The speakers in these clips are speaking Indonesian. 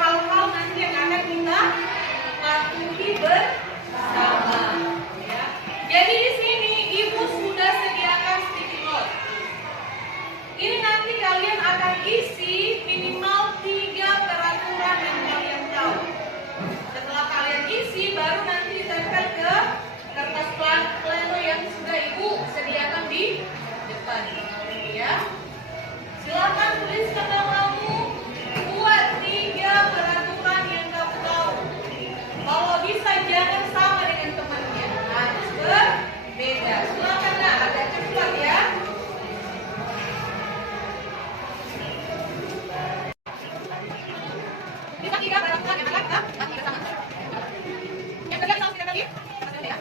hal-hal nanti yang akan kita patuhi bersama. Ya. Jadi di sini Ibu sudah sediakan sticky note. Ini nanti kalian akan isi minimal 3 peraturan yang kalian tahu. Setelah kalian isi, baru nanti ditempel ke kertas plano yang sudah Ibu sediakan di depan. Ya. Silakan tuliskan namamu, buat 3 peraturan yang kamu tahu. Kalau bisa jangan sama dengan temannya, harus berbeda. Silakan lah, agak cepat ya. Bisa 3 peraturan yang akan kita sama. Yang kedua kita lagi. Ya.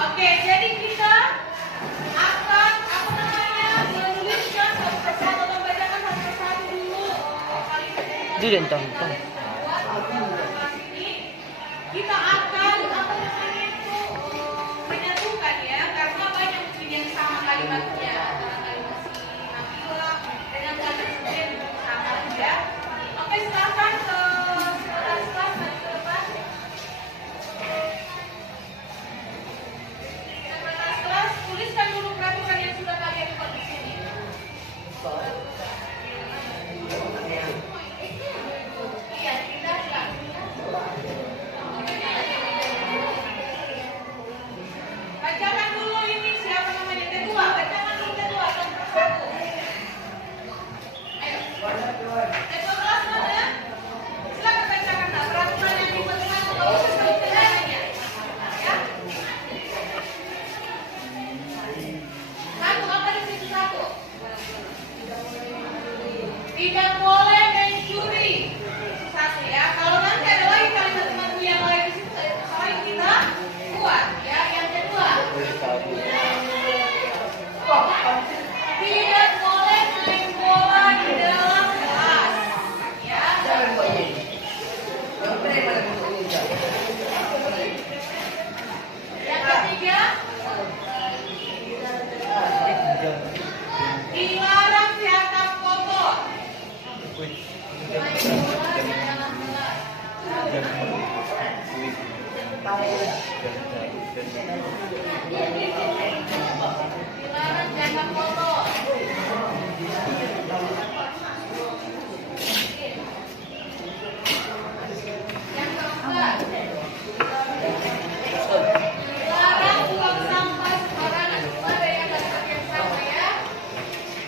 Oke, jadi kita akan menuliskan satu-satu, membacakan satu-satu dulu kalimat. Kita akan menyatukan ya, karena banyak yang sama kalimatnya antara kalimat si Nabila dengan kalimat si Jen sama ya. Oke, silakan ke kelas ke depan. Kelas tuliskan dulu peraturan yang sudah kalian buat di sini. Iya, tidak lah. Bacakan dulu ini siapa namanya kedua. Bacakan dulu kedua nomor 1. Ayo. Kedua kelas mana? Silakan bacakan lah peraturan yang dibuat sama kamu sebelum kejalannya. Ya. Satu apa di situ satu? Tidak boleh mencuri. Satu ya. Kalau nanti ada lagi kalimat temanku yang lain di situ, selain kita buat ya. Yang kedua. Tidak boleh main bola di dalam kelas. Ya. Yang ketiga. Dilarang cetak foto. Main bola di dalam kelas. Dilarang cetak foto. Yang keempat. Dilarang buang sampah sembarangan. Ada yang kalimat yang sama ya.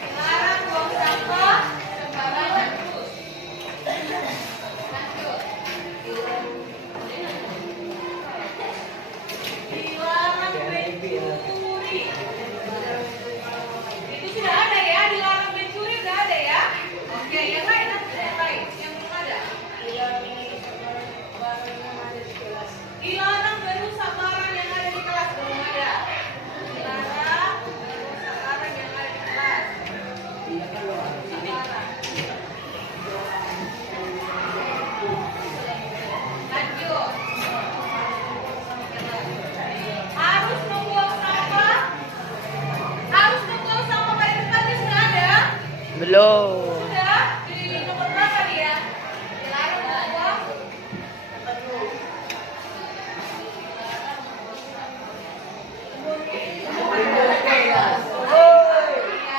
Dilarang buang sampah sembarangan terus. Lanjut. Dilarang mencuri. Itu sudah ada ya, dilarang mencuri sudah ada ya. Oke, yang lain nanti yang lain yang belum ada. Dilarang merusak barang yang ada di kelas belum ada. Dilarang merusak barang yang ada di kelas. Dilarang. Lanjut. Harus membuang sampah. Harus membuang sampah pada tempatnya sudah ada. Belum. Sudah di nomor berapa dia? Dilarang membuang. Iya,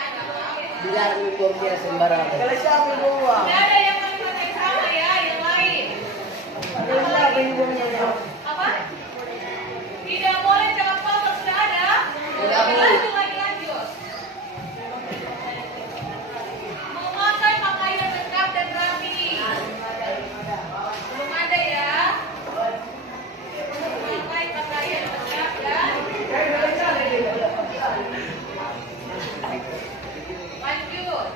dia sembarangan. Kalau siapa yang bawa? Tidak ada yang kalimat yang sama ya, yang lain. Kalau siapa yang bawa? Apa? Tidak boleh jangan kalau sudah ada. Lanjut lanjut. Memakai pakaian lengkap dan rapi. Belum ada ya. Memakai pakaian lengkap dan lanjut.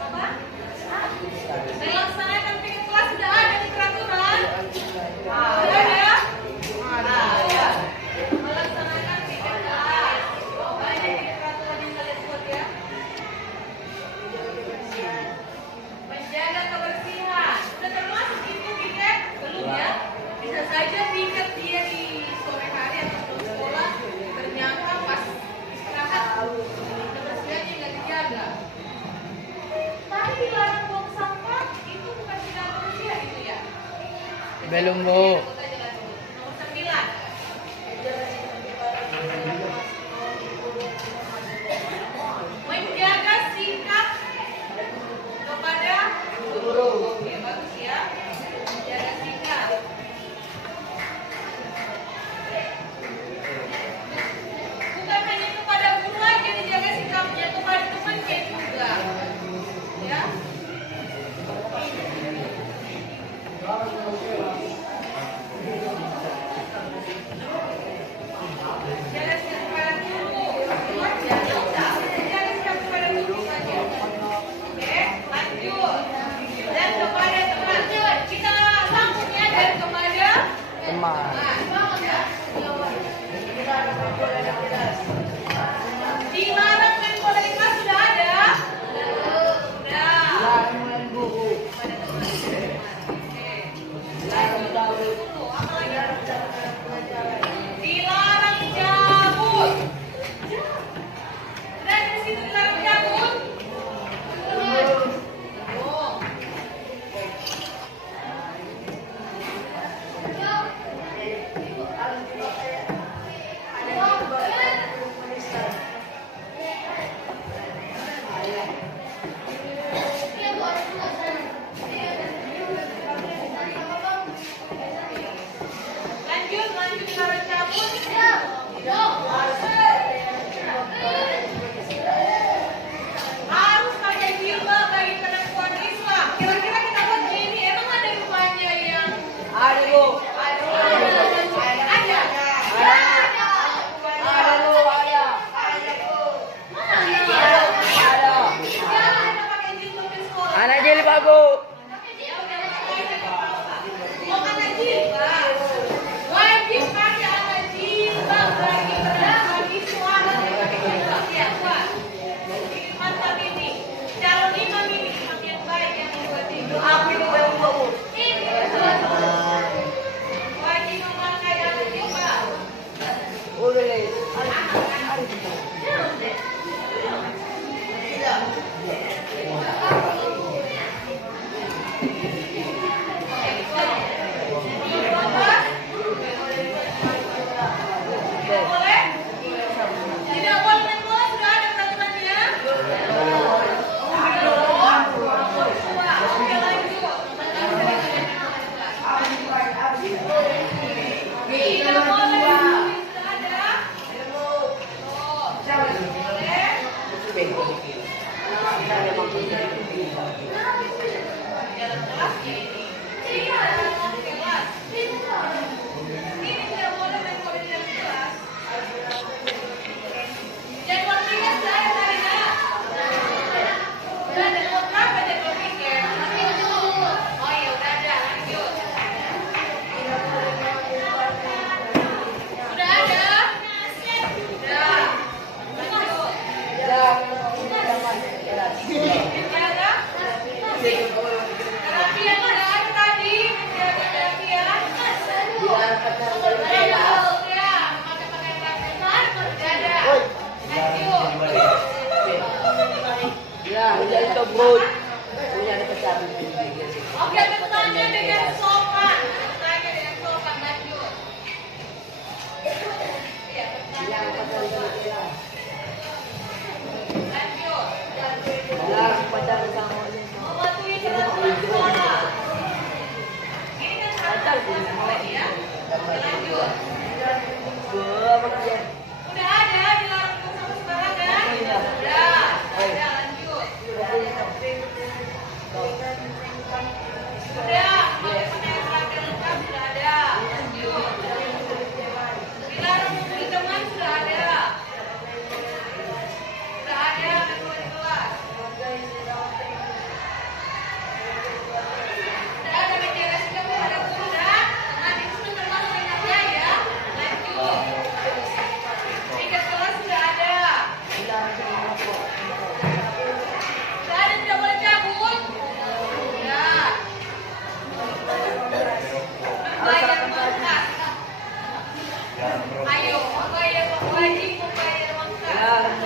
Apa? Melaksanakan pikir kelas sudah ada di peraturan. Sudah ada? Ada. Melaksanakan pikir kelas. Banyak di peraturan yang kalian buat ya. Menjaga kebersihan. Sudah termasuk itu piket? Belum ya? Bisa saja piket dia di sore hari atau sebelum sekolah. Ternyata pas istirahat kebersihannya nggak dijaga. Tapi dilarang buang sampah itu bukan tidak kebersihan itu ya? Belum, Bu. Nomor 9. Menjaga sikap kepada guru. Oke, bagus ya. Menjaga sikap. Bukan hanya kepada guru aja dijaga sikapnya, kepada temannya juga. Ya. Jaga sikap kepada guru. Jaga sikap kepada guru saja. Oke, lanjut. Dan kepada teman. Kita sambung ya dan kepada Teman. ya. Dilarang main bola di kelas sudah ada? Sudah. Dilarang main buku. Pada teman. Oke. Lanjut dulu. Apa lagi? Dilarang cabut. Sudah di situ dilarang cabut? Belum. Lanjut dilarang cabut. Harus pakai jilbab bagi perempuan Islam. Kira-kira kita buat gini, emang ada rupanya yang Ada, Bu. ada? Ada, Bu. Ada. Jangan pakai jilbab di sekolah. Anak jilbab, Bu. Ya udah pakai aja. Oh, anak jilbab. Wajib pakai anak jilbab bagi perempuan Islam yang pakai jilbab. Ya, buat. Ini mantap ini. Calon imam ini imam yang baik yang membuat itu. Aku ini yang buat, Bu. Ini wajib memakai anak jilbab. Udah, Le. Tidak boleh? Tidak boleh main bola, sudah ada peraturannya? Oke, lanjut. Tidak boleh, sudah ada? Tidak boleh. Dalam kelasnya ini. Iya, dalam kelas. Ini tidak boleh main bola di dalam kelas. Jadwal tiga sudah ada tadi nak? Sudah ada nomor berapa jadwal tiga? Oh ya udah ada, lanjut. Sudah ada? Sudah. Lanjut. Menjaga kerapian sudah ada tadi. Menjaga kerapian. Ya, memakai pakaian rapi. Sudah ada. Lanjut. Ya, udah itu, Bu. Punya ada pesan. Oke, bertanya dengan sopan. Bertanya dengan sopan, lanjut. Iya, bertanya dengan sopan. Lanjut.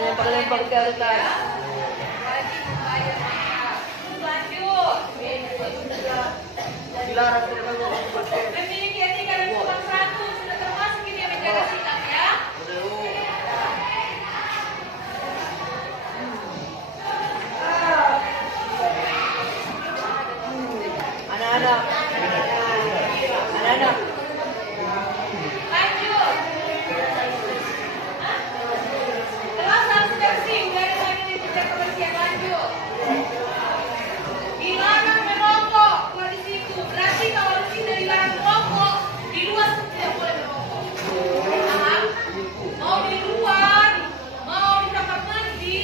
lempar-lempar ke atas. Wajib membayar mahar. Lanjut. Dilarang tidak Memiliki etika dan sopan santun sudah termasuk ini yang menjaga sikap ya. Anak-anak. Anak-anak. Lanjut. Kelas harus bersih, dari lagi dicek kebersihan. Lanjut. Dilarang merokok. Kalau di situ berarti kalau di sini dilarang merokok, di luar tidak boleh merokok. Paham? Mau di luar, mau di kamar mandi,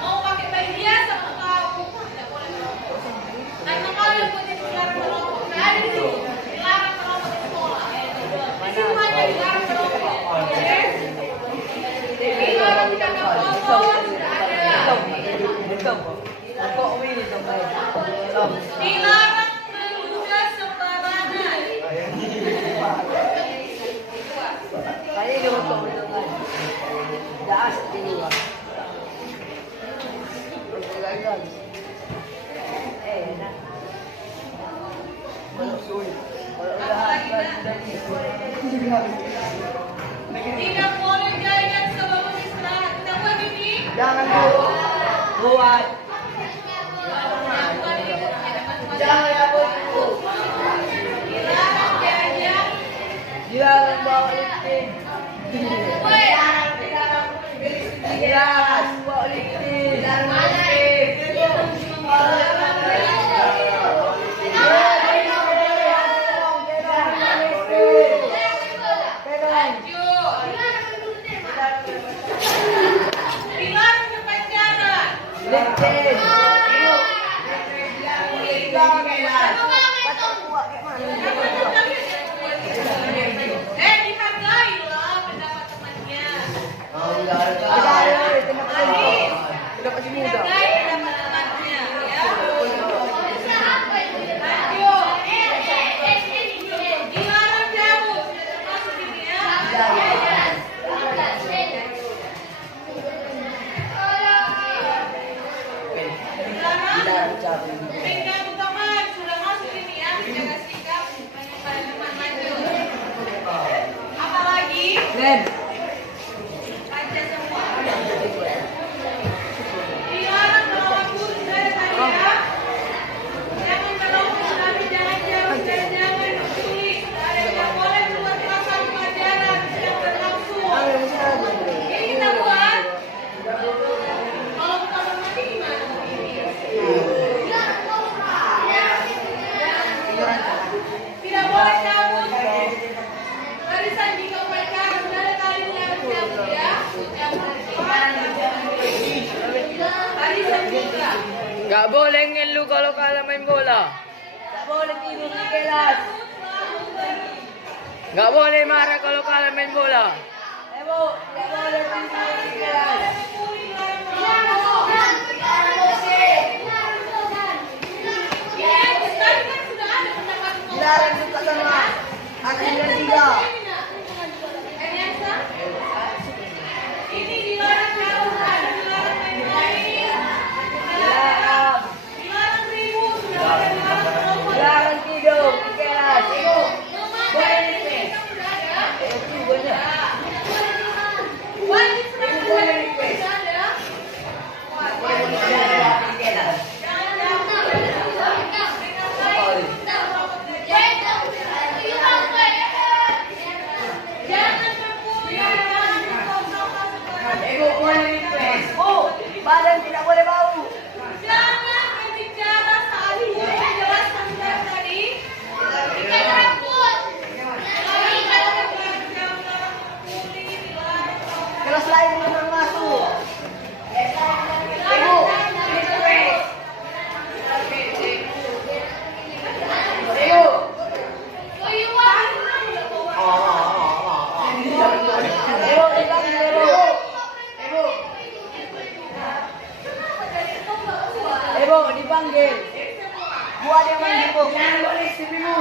mau pakai baju biasa atau tidak boleh merokok. Karena kalau yang buat yang dilarang merokok, nggak ada di situ. Dilarang merokok di sekolah. Di situ hanya dilarang merokok. Oke? Dilarang tidak merokok sudah ada. Dilarang meludah sembarangan. Kayaknya dia untuk mendengar. Das di luar. Enak. Kalau udah habis Tidak boleh jajan sebelum istirahat. Tidak boleh ini. jangan buat. Jangan ya bu. Dilarang jajan. Dilarang bawa lipstick. Dilarang bawa lipstick. Dilarang berpacaran. Dihargailah pendapat temannya. Dihargai pendapat temannya ya. Lanjut. Dilarang cabut. Sudah termasuk ini ya. Dilarang mengganggu teman. Sudah masuk ini ya. Menjaga sikap pada teman. Lanjut. Apalagi? Baca semua. Dilarang melawan guru. Sudah ada tadi ya. Jangan merokok, tapi jangan jauh dan jangan mencuri. Tidak boleh keluar kelas pelajaran sedang berlangsung. Ini kita buat. Kalau bukan mati gimana? Tidak boleh cabut. Barisan jika upacara sudah ada kali dilarang cabut ya. Barisan jika. Gak boleh ngeluh kalau kalah main bola. Gak boleh tidur di kelas. Gak boleh marah kalau kalah main bola. Bu, gak boleh tidur di kelas. Dilarang suka sama anak yang tiga. Ini dilarang jauh, dilarang main-main, dilarang ribut, sudah ada dilarang merokok. Dilarang tidur di kelas. Memakai sudah ada. Itu banyak. Wajib sudah ada. Badan tidak boleh bau. Jangan berbicara saat guru menjelaskan tadi. Dilarang Kelas lain belum masuk. Ibu. Ibu. Ibu dipanggil. Gua dia manggil bu. Boleh ibu.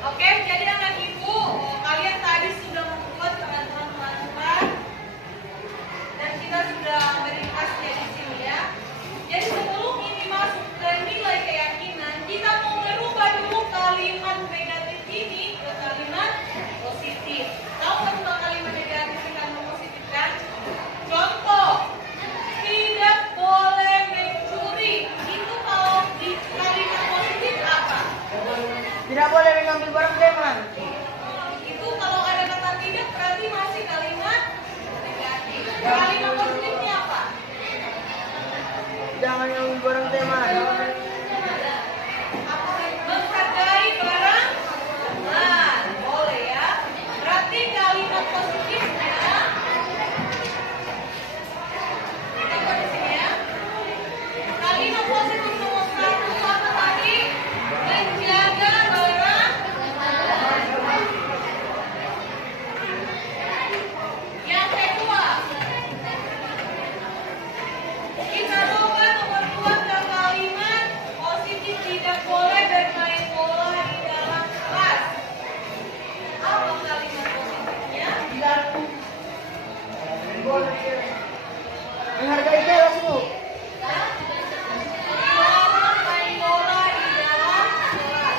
Oke, jadi anak ibu, kalian tadi sudah membuat peraturan-peraturan teman. Menghargai barang teman, boleh ya. Berarti kalimat positifnya kita di sini ya. Kalimat positif nomor 1 apa tadi? Menjaga barang. Yang kedua, kita coba nomor 2 ke kalimat positif tidak boleh bermain bola di dalam kelas. Apa kalimat positifnya? Menghargai kelas Bu. Dilarang main bola di dalam kelas.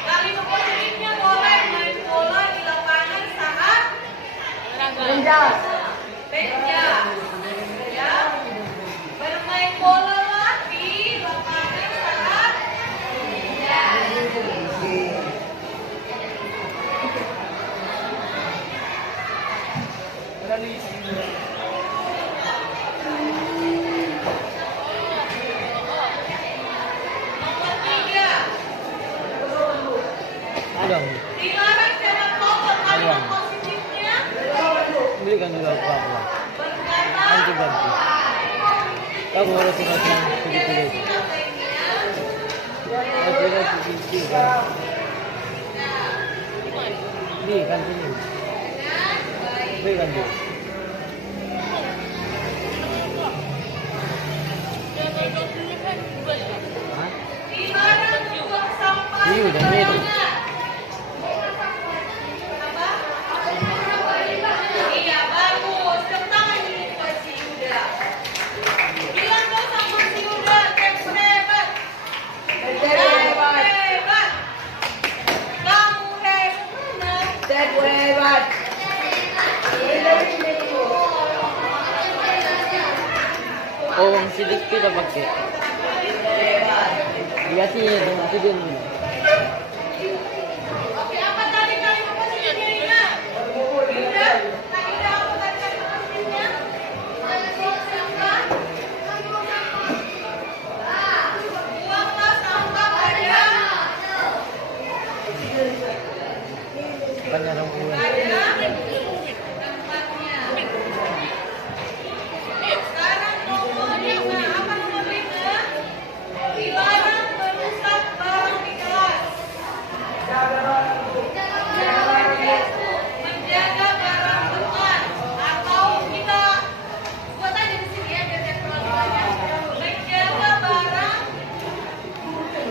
Kalimat positifnya boleh main bola di lapangan saat Menjas. bekerja. Ya. Bermain bola lah di lapangan saat bekerja. Nomor 3, Ada. dilarang jangan kotor. Kalimat positifnya Belikan juga apa-apa. berkata Nanti ganti. Aku harus ingat yang begitu jaga itu. sikap baiknya. Aku ingat begitu kan. Di ganti ini. Beli ganti. Hah? Dilarang buang sampah Iya, udah itu. sembarangan. Apa? Iya, bagus. Tentang ini buat si Yuda. Bilang dong sama si Yuda, kamu hebat. Kamu hebat. Kamu hebat. Ted hebat. Oh, ang sidik kita pakai. Iya sih, itu dia. Oke, apa tadi kalimat positifnya, Ina? Yuda, tadi udah apa tadi kalimat positifnya? Buanglah sampah pada Banyak orang uang. tempatnya. Sekarang nomornya, apa nomor 5? Dilarang merusak barang di kelas. Menjaga barang teman, atau kita buat aja di sini ya biar tidak terlalu banyak. Menjaga barang di kelas dan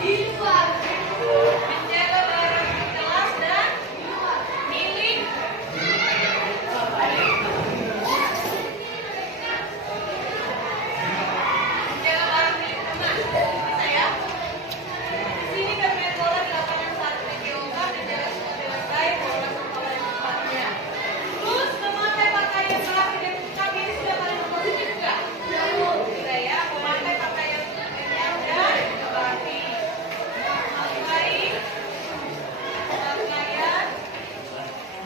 di luar. Menjaga barang di kelas dan milik. Menjaga barang milik teman. Bisa ya? Di sini bermain bola di lapangan saat beryoga dan jaga semua dengan baik, bola sampah pada tempatnya. Terus memakai pakaian rapi dan tetap ini sudah paling positif nggak? Sudah ya, memakai pakaian yang dan rapi. Memakai pakaian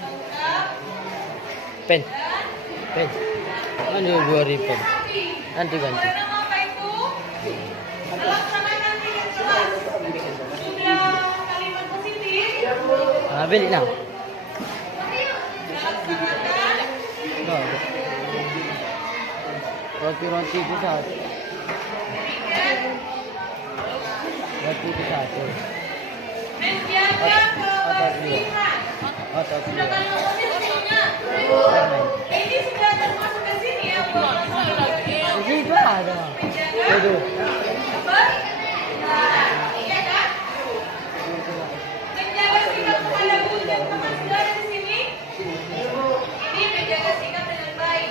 lengkap Pen, dan pen. Mana 2000? Nanti ganti. Karena apa itu? Melaksanakan tiga kelas. Sudah kalimat positif. Ah, beli na. Melaksanakan Roti-roti itu satu. tiga. Roti itu satu. Menjaga kebersihan. Atau Sudah dua. kalimat positifnya. Jangan. Ini sudah termasuk ke sini ya. Buat Di situ ada. menjaga Tuh. kebersihan. Iya kan? Menjaga sikap kepada guru dan teman sudah ada di sini. Ini menjaga sikap dengan baik.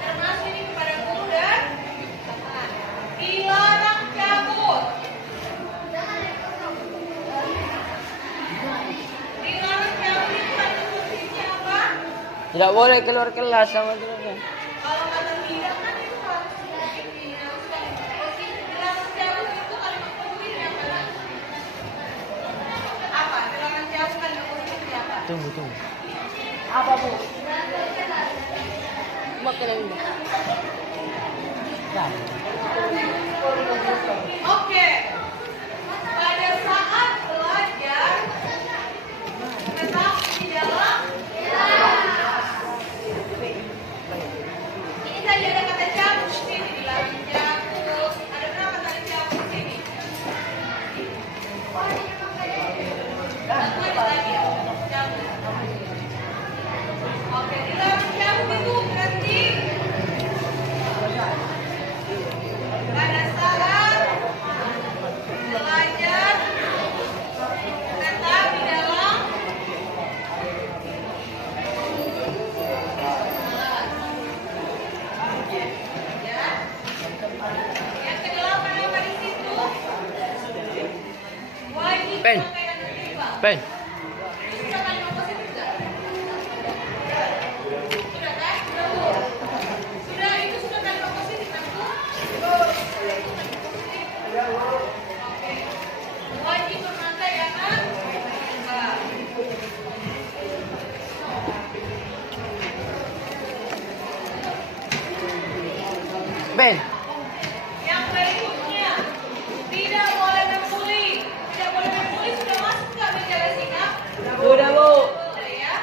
Termasuk ini kepada guru dan teman. Dilarang cabut. Dilarang cabut itu ada posisinya apa? Tidak boleh keluar kelas sama teman. Kalau kata tidak kan itu harus diharuskan. Posisi dilarang cabut itu kalimat positif ya kan? Apa? Dilarang Tunggu. Apa, Bu? Makanan ini. Nah, Oke. Pada saat belajar tetap di dalam. Ini tadi ada kata jamu di sini, bilang jamu. Ada berapa kali jamu di sini? Satu ada lagi ya, jamu. Oke, dilarang jamu itu berarti pada saat belajar tetap di dalam ya. Yang kedelapan apa di situ? Wajib Pen. memakai dan tertiba. pen. Itu sudah kalimat positif enggak? Sudah kan? Sudah, itu sudah kalimat positif kan, Bu? Oke. Wajib memakai anak tertiba. Pen. Yang berikutnya, tidak boleh membuli. Tidak boleh membuli sudah masuk ke menjaga sikap? Sudah, Bu. Sudah ya.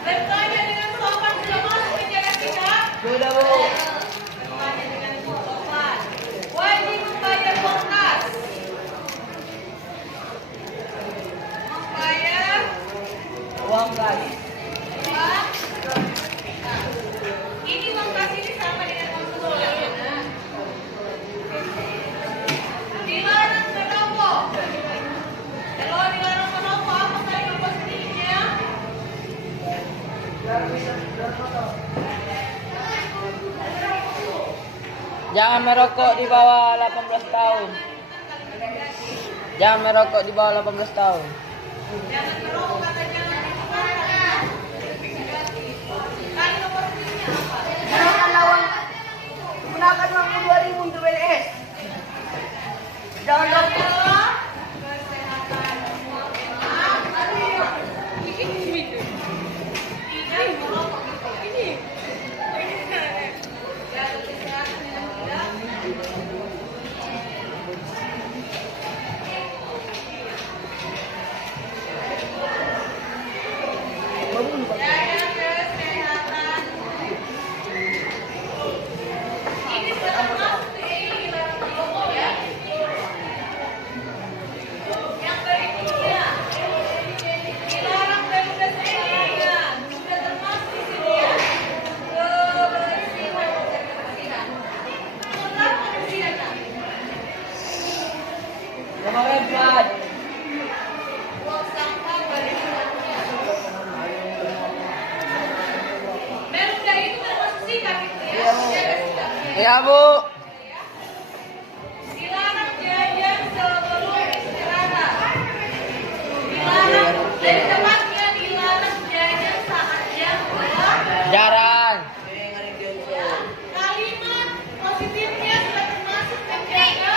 Bertanya dengan sopan sudah masuk menjaga sikap? Sudah, Bu. Bertanya dengan sopan. Wajib membayar berkas. Membayar Uang kas. uang. Nah, ini uang kas ini sama dengan uang sekolah. Dilarang merokok. Kalau dilarang merokok, apa kalimat positifnya? Jangan merokok di bawah 18 tahun. Jangan merokok di bawah 18 tahun. Jangan merokok, kata jangan dilarang. Kalimat positifnya apa? Gunakan uang 2.000 untuk BLS. Jangan Yang rokok. kedua, kesehatan semua memang. Tidak merokok gitu ya. Jaga kesehatan yang tidak. Jaga kesehatan. Ini sudah termasuk ini dilarang merokok ya. Yang berikutnya, dilarang berbuat sembarangan. Sudah termasuk di sini ya. Kebersihan. Tentang kebersihan. Nomor 4. Buang sampah pada tempatnya. Meludah itu termasuk sikap itu ya. Jaga sikapnya. Ya, Bu. Dilarang jajan sebelum istirahat. Dilarang, lebih tepatnya dilarang jajan saat jam pulang. Jarang. Kalimat positifnya sudah termasuk menjaga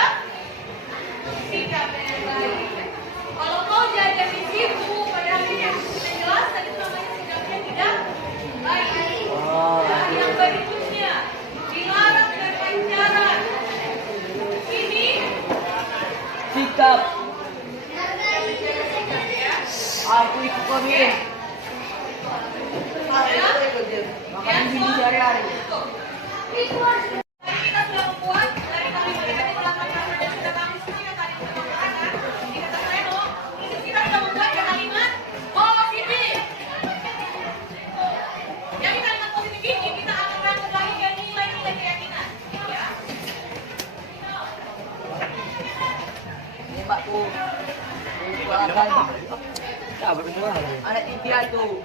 sikap yang baik. Kalau kau jajan di situ, padahal ini yang sudah jelas tadi namanya sikapnya tidak baik. Nah, yang berikutnya dilarang berpacaran. Ini Sikap. menjaga sikap ya. Aku ikut pemimpin. Ya. Makan biji sehari-hari. Tadi kita sudah membuat dari kalimat yang tadi melakukan kata dan sudah kami semuanya tadi sudah mengatakan di kata pleno, itu kita sudah membuat kalimat positif. Jadi kalimat positif ini kita akan rangkum lagi ke nilai-nilai keyakinan. Ya. Ini Pak Bu. Akan Ya, betul. anak titian tuh.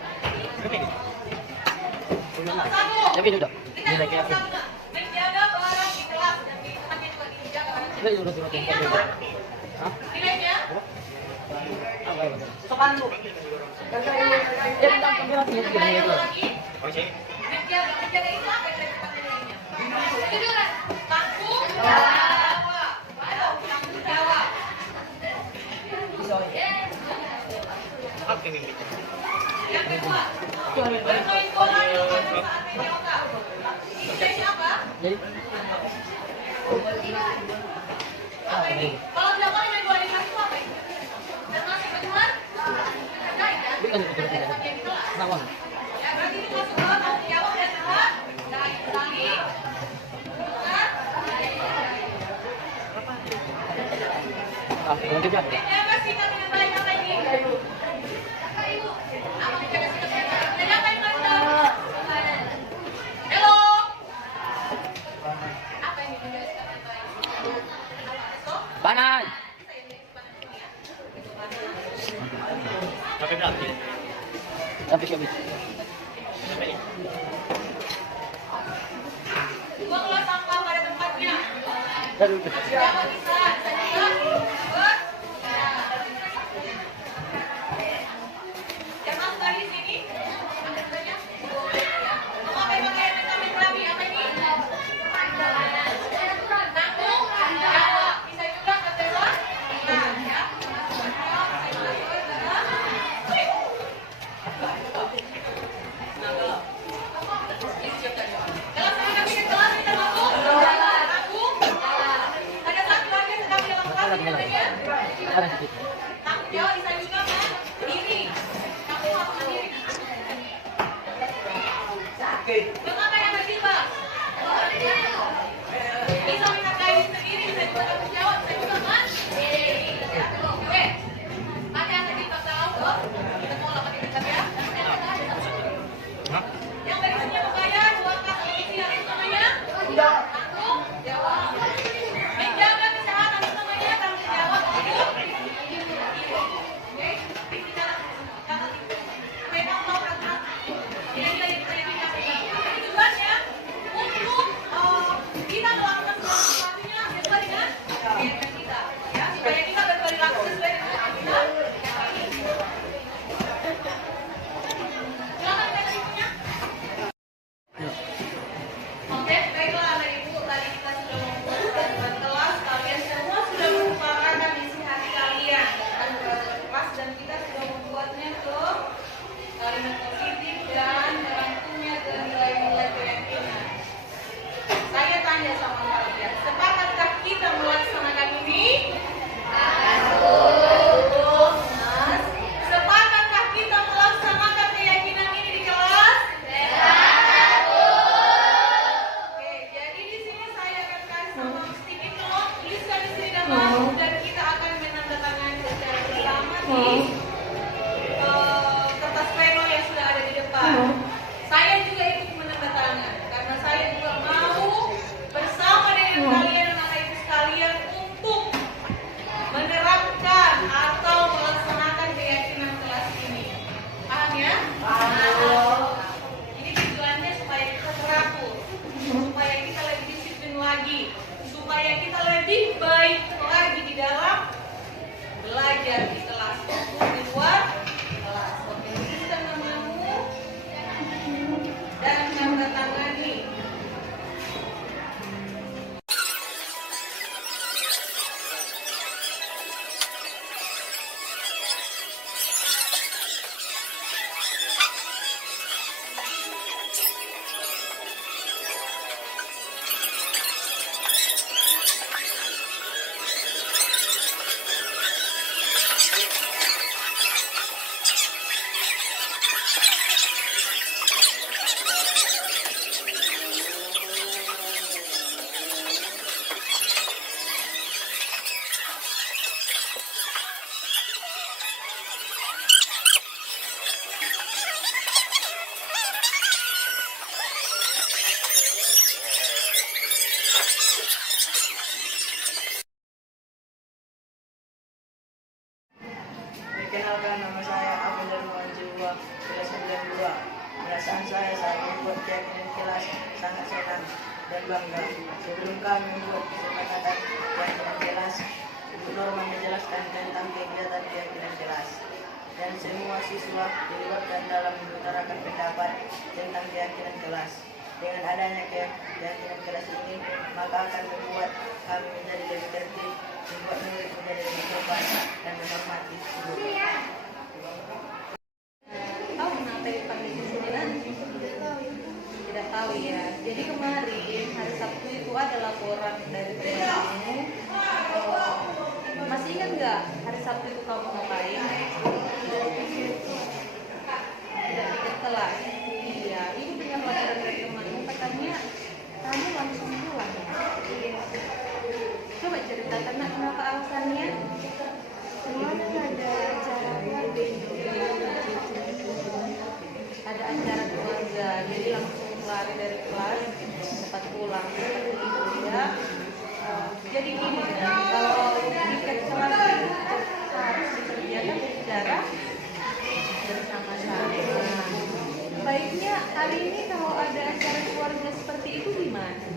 Nomor satu. Tapi duduk. Kita Nilai nomor keyakinan. satu. Menjaga barang di kelas dan di tempatnya juga dijaga barang. Ini duduk. Ini yang nomor. Hah? Nilainya Apa itu? Sopan Bu. Ya, tentang pembelaan ini juga nilai nilai apa kelas. lagi? Menjaga itu apa yang tempatnya nilainya? Tiduran. Tanggung jawab. Tanggung jawab. Sorry. Oke. Yang kedua, bermain bola pada saat media otak. Ini saya siapa? Jadi, Apa ini? Kalau tidak boleh main bola di kelas itu apa ini? Termasuk bagaimana? Terkait ya? bukan itu Ada tidak. sebagian di kelas. Kenapa? Ya berarti ini masuk ke tanggung jawab dan hak dari ulangi. Bukan? Ah, ganti aja. Menjaga sikap dengan baik apa ini? Apa menjaga sikap dengan baik? Menjaga apa yang mantap? Hello. Apa ini menjaga sikap dengan baik? So, Panas. saya lihat di panas ini ya. Tapi berarti. Tapi kami. Buanglah sampah pada tempatnya. Aduh. Siapa bisa? Saya juga. Buat. Ya. Yang masuk dari sini. Apa namanya? Ya. Memakai pakaian yang kami kerapi. Apa ini? Nanggung. Jawa. Bisa juga kecewa. Nah, ya. Saya masuk adalah. Kelas ini kami ke kelas kita masuk. Nanggung. Ada satu lagi yang sedang dalam kelas ini namanya. Panas sedikit. Tanggung jawab bisa juga kan? Diri. Kamu harus mandiri. Memakai yang berjilbab. Bisa minta kain sendiri, bisa juga tanggung jawab, bisa juga kan? Oke. Pakai yang berjilbab tahu kok. Kita mau lakukan berjilbab ya. Yang berisinya pakaian, buat kaki isi apa itu namanya? Tanggung jawab. Menjaga kesehatan itu namanya tanggung jawab. Oke, bicara kata itu. Mereka mau perhatian. Ini tujuannya untuk kita melakukan sesuatunya sesuai dengan kegiatan kita, ya supaya kita berperilaku sesuai dengan kita. Silakan kita ibunya. Oke, baiklah anak ibu, tadi kita sudah membuat peraturan kelas. Kalian semua sudah mengumpulkan isi hati kalian tentang peraturan kelas dan kita sudah membuatnya ke kalimat positif dan merangkumnya ke nilai-nilai keyakinan. Saya tanya sama kalian, sepakatkah kita melaksanakan ini? Mas, sepakatkah kita melaksanakan keyakinan ini di kelas? Oke, jadi di sini saya akan kasih sama sticky note, tuliskan di sini nama dan kita akan menandatangani secara bersama di kertas pleno yang sudah ada di depan. Saya juga ikut menandatangani karena saya juga mau bersama dengan kalian anak ibu sekalian untuk menerapkan atau melaksanakan keyakinan kelas ini. Paham ya? Ini tujuannya supaya kita teratur, supaya kita lebih disiplin lagi, supaya kita lebih baik lagi di dalam belajar di kelas maupun di luar kelas. Oke, tuliskan namamu dan tanda tangani. Perkenalkan, nama saya Abdul Rahman Jiwa, kelas 92. Perasaan saya saat membuat keyakinan kelas sangat senang dan bangga. Sebelum kami membuat kesepakatan keyakinan kelas, Ibu Norma menjelaskan tentang kegiatan keyakinan kelas. Dan semua siswa dilibatkan dalam mengutarakan pendapat tentang keyakinan kelas. Dengan adanya keyakinan kelas ini, maka akan membuat kami menjadi lebih tertib, membuat murid menjadi lebih sopan dan menghormati guru. laporan dari temanmu. Masih ingat nggak hari Sabtu itu kamu ngapain? Tidak pikir kelas. Iya, ibu dengar laporan dari temanmu katanya kamu langsung pulang ya. Iya. Coba ceritakan nak kenapa alasannya? Kemarin ada acara Ada acara keluarga, jadi langsung lari dari kelas cepat pulang seperti itu ya. Jadi gini kan, kalau tiket kelas itu harus dikerjakan secara bersama-sama. Baiknya hari ini kalau ada acara keluarga seperti itu gimana?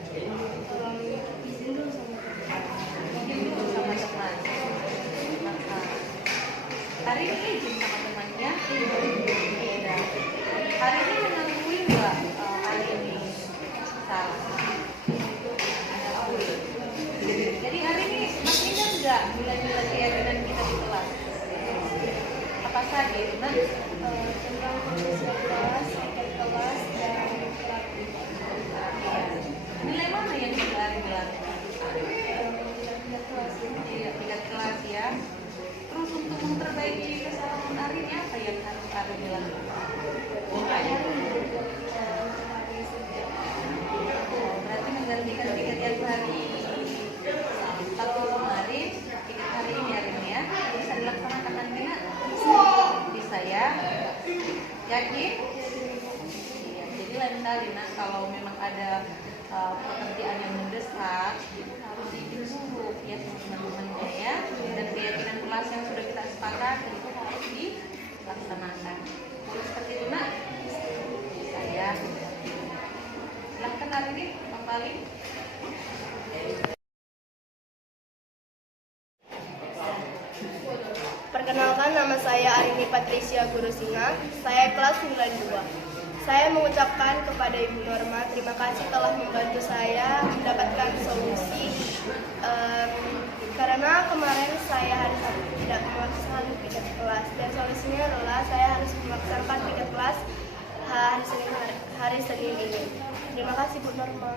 izin dulu sama Izin dulu sama teman. Maka, hari ini izin sama temannya. Iya. Hari ini mengakui nggak hari ini salah? Mengakui. Jadi hari ini masih ingat nggak nilai-nilai keyakinan kita di kelas? Apa saja itu nak? tentang kondisi kelas, etiket kelas, dan terapi. Nilai mana yang kita bilang? Tingkat kelas ini. Iya, tingkat kelas ya. Terus untuk memperbaiki kesalahan Arin apa yang harus Arin lakukan? Berarti menggantikan tiket yang hari Sabtu kemarin, tiket hari ini Arin ya. Bisa dilaksanakan nanti nak? Bisa ya? Yakin? Iya, jadi lain kali nak kalau memang ada pekerjaan yang mendesak itu harus diizin dulu ya sama teman-temannya ya, dan keyakinan kelas yang sudah kita sepakati itu harus dilaksanakan. Boleh seperti itu nak? Bisa ya. Silahkan hari ini Bang Pali. Perkenalkan, nama saya Arini Patricia Gurusinga. Saya kelas 92. Saya mengucapkan kepada Ibu Norma terima kasih telah membantu saya mendapatkan solusi karena kemarin saya hari Sabtu tidak melaksanakan tiket kelas, dan solusinya adalah saya harus melaksanakan tiket kelas hari Senin ini. Terima kasih Bu Norma.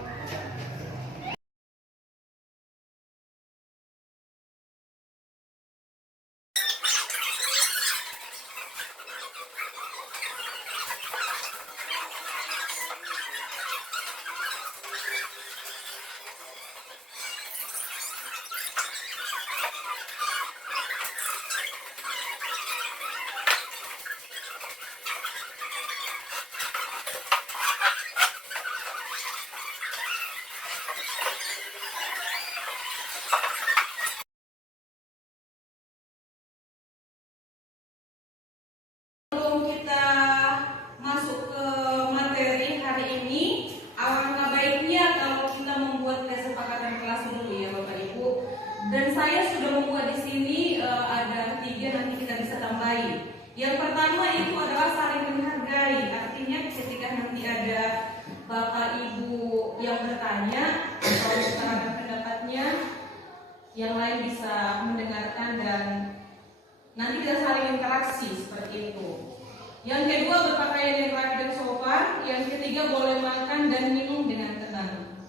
Sebelum kita masuk ke materi hari ini, alangkah baiknya kalau kita membuat kesepakatan kelas dulu ya Bapak Ibu. Dan saya sudah membuat di sini ada 3, nanti kita bisa tambahin. Yang pertama itu adalah saling menghargai. Artinya ketika nanti ada Bapak Ibu yang bertanya atau mengutarakan pendapatnya, yang lain bisa mendengarkan dan nanti kita saling interaksi seperti itu. Yang kedua, berpakaian yang rapi dan sopan. Yang ketiga, boleh makan dan minum dengan tenang.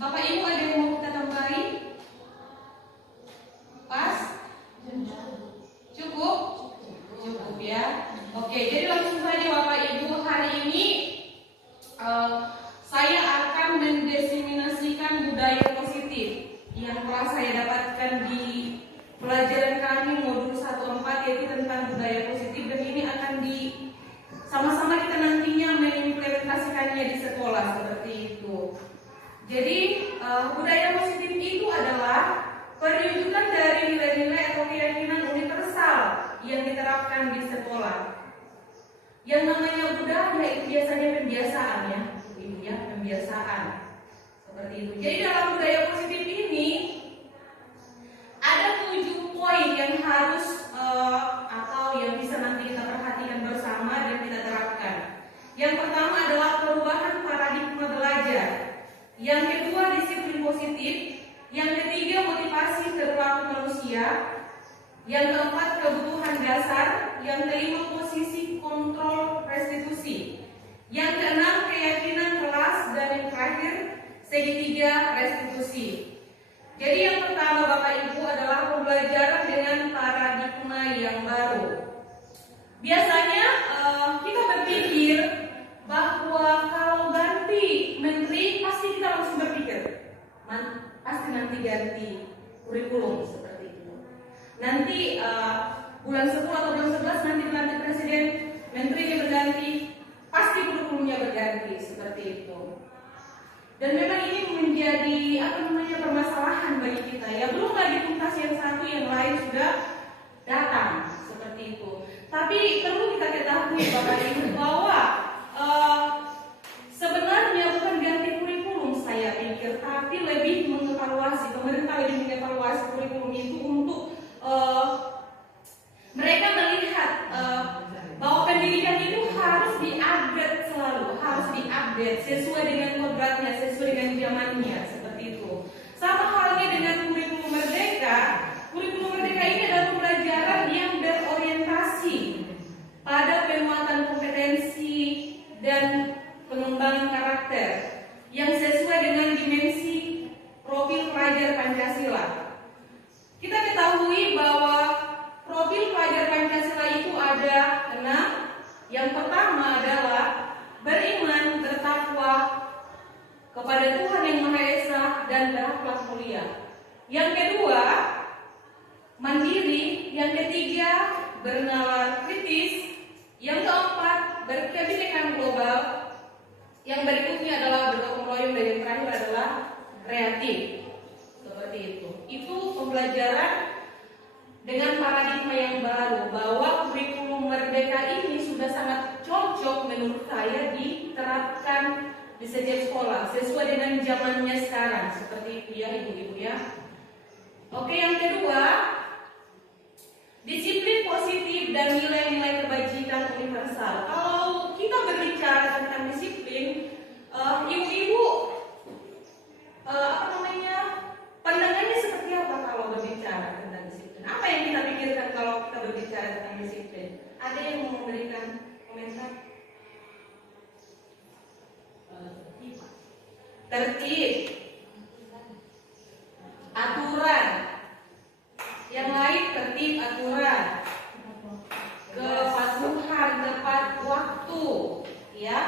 Bapak Ibu ada yang mau kita tambahin? Pas? Cukup? Cukup ya. Oke, jadi langsung saja Bapak Ibu, hari ini saya akan mendiseminasikan budaya positif yang telah saya dapatkan di pelajaran kami modul 1.4, yaitu tentang budaya positif, dan ini akan sama-sama kita nantinya mengimplementasikannya di sekolah seperti itu. Jadi budaya positif itu adalah perwujudan dari nilai-nilai atau keyakinan universal yang diterapkan di sekolah. Yang namanya budaya itu biasanya pembiasaan ya, ini ya, pembiasaan seperti itu. Jadi dalam budaya positif ini ada 7 poin yang harus atau yang bisa nanti kita perhatikan bersama dan kita terapkan. Yang pertama adalah perubahan paradigma belajar. Yang kedua, disiplin positif. Yang ketiga, motivasi perilaku manusia. Yang keempat, kebutuhan dasar. Yang kelima, posisi kontrol restitusi. Yang keenam, keyakinan kelas. Dan yang terakhir, segitiga restitusi. Jadi yang pertama Bapak Ibu adalah pembelajaran dengan paradigma yang baru. Biasanya kita berpikir bahwa kalau ganti menteri pasti kita langsung berpikir pasti nanti ganti kurikulum seperti itu. Nanti bulan 10 atau bulan 11 nanti ganti presiden, menterinya berganti, pasti kurikulumnya berganti seperti itu. Dan memang ini menjadi permasalahan bagi kita ya. Belum lagi tuntas yang satu, yang lain sudah datang seperti itu. Tapi perlu kita ketahui Bapak Ibu bahwa sebenarnya bukan ganti kurikulum saya pikir, tapi lebih mengevaluasi. Pemerintah lebih mengevaluasi kurikulum itu untuk mereka melihat bahwa pendidikan itu harus diupgrade selalu, harus diupdate sesuai dengan kodratnya, sesuai dengan zamannya seperti itu. Sama halnya dengan kurikulum merdeka. Kurikulum merdeka ini adalah pembelajaran yang berorientasi pada penguatan kompetensi dan pengembangan karakter yang sesuai dengan dimensi profil pelajar Pancasila. Kita ketahui bahwa profil pelajar Pancasila itu ada 6. Yang pertama adalah beriman, bertakwa kepada Tuhan yang Maha Esa dan berakhlak mulia. Yang kedua, mandiri. Yang ketiga, bernalar kritis. Yang keempat, berkebinekaan global. Yang berikutnya adalah bergotong royong, dan yang terakhir adalah kreatif. Seperti itu. Itu pembelajaran dengan paradigma yang baru, bahwa kurikulum merdeka ini sudah sangat cocok menurut saya diterapkan di setiap sekolah sesuai dengan zamannya sekarang. Seperti itu ya Ibu-ibu ya. Oke, yang kedua, disiplin positif dan nilai-nilai kebajikan universal. Kalau kita berbicara tentang disiplin, ibu-ibu pandangannya seperti apa kalau berbicara tentang disiplin? Apa yang kita pikirkan kalau kita berbicara tentang disiplin? Ada yang mau memberikan komentar? Tertib, aturan. Yang lain tertib, aturan, kepatuhan tepat waktu, ya.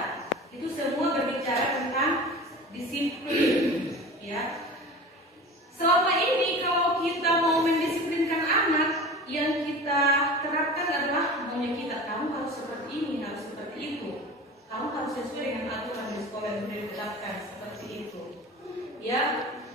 Itu semua berbicara tentang disiplin, ya. Selama ini kalau kita mau mendisiplinkan anak, yang kita terapkan adalah maunya kita, kamu harus seperti ini, harus seperti itu, kamu harus sesuai dengan aturan di sekolah yang sudah ditetapkan, seperti itu, ya.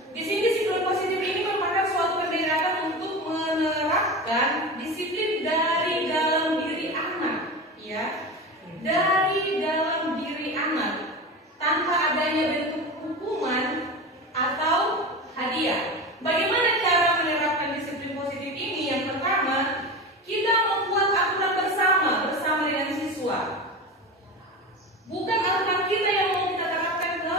Di sini disiplin positif ini merupakan suatu pendekatan untuk menerapkan disiplin dari dalam diri anak, ya, dari dalam diri anak, tanpa adanya bentuk hukuman atau hadiah. Bagaimana cara menerapkan disiplin positif ini? Yang pertama, kita membuat aturan bersama dengan siswa. Bukan aturan kita yang mau kita terapkan ke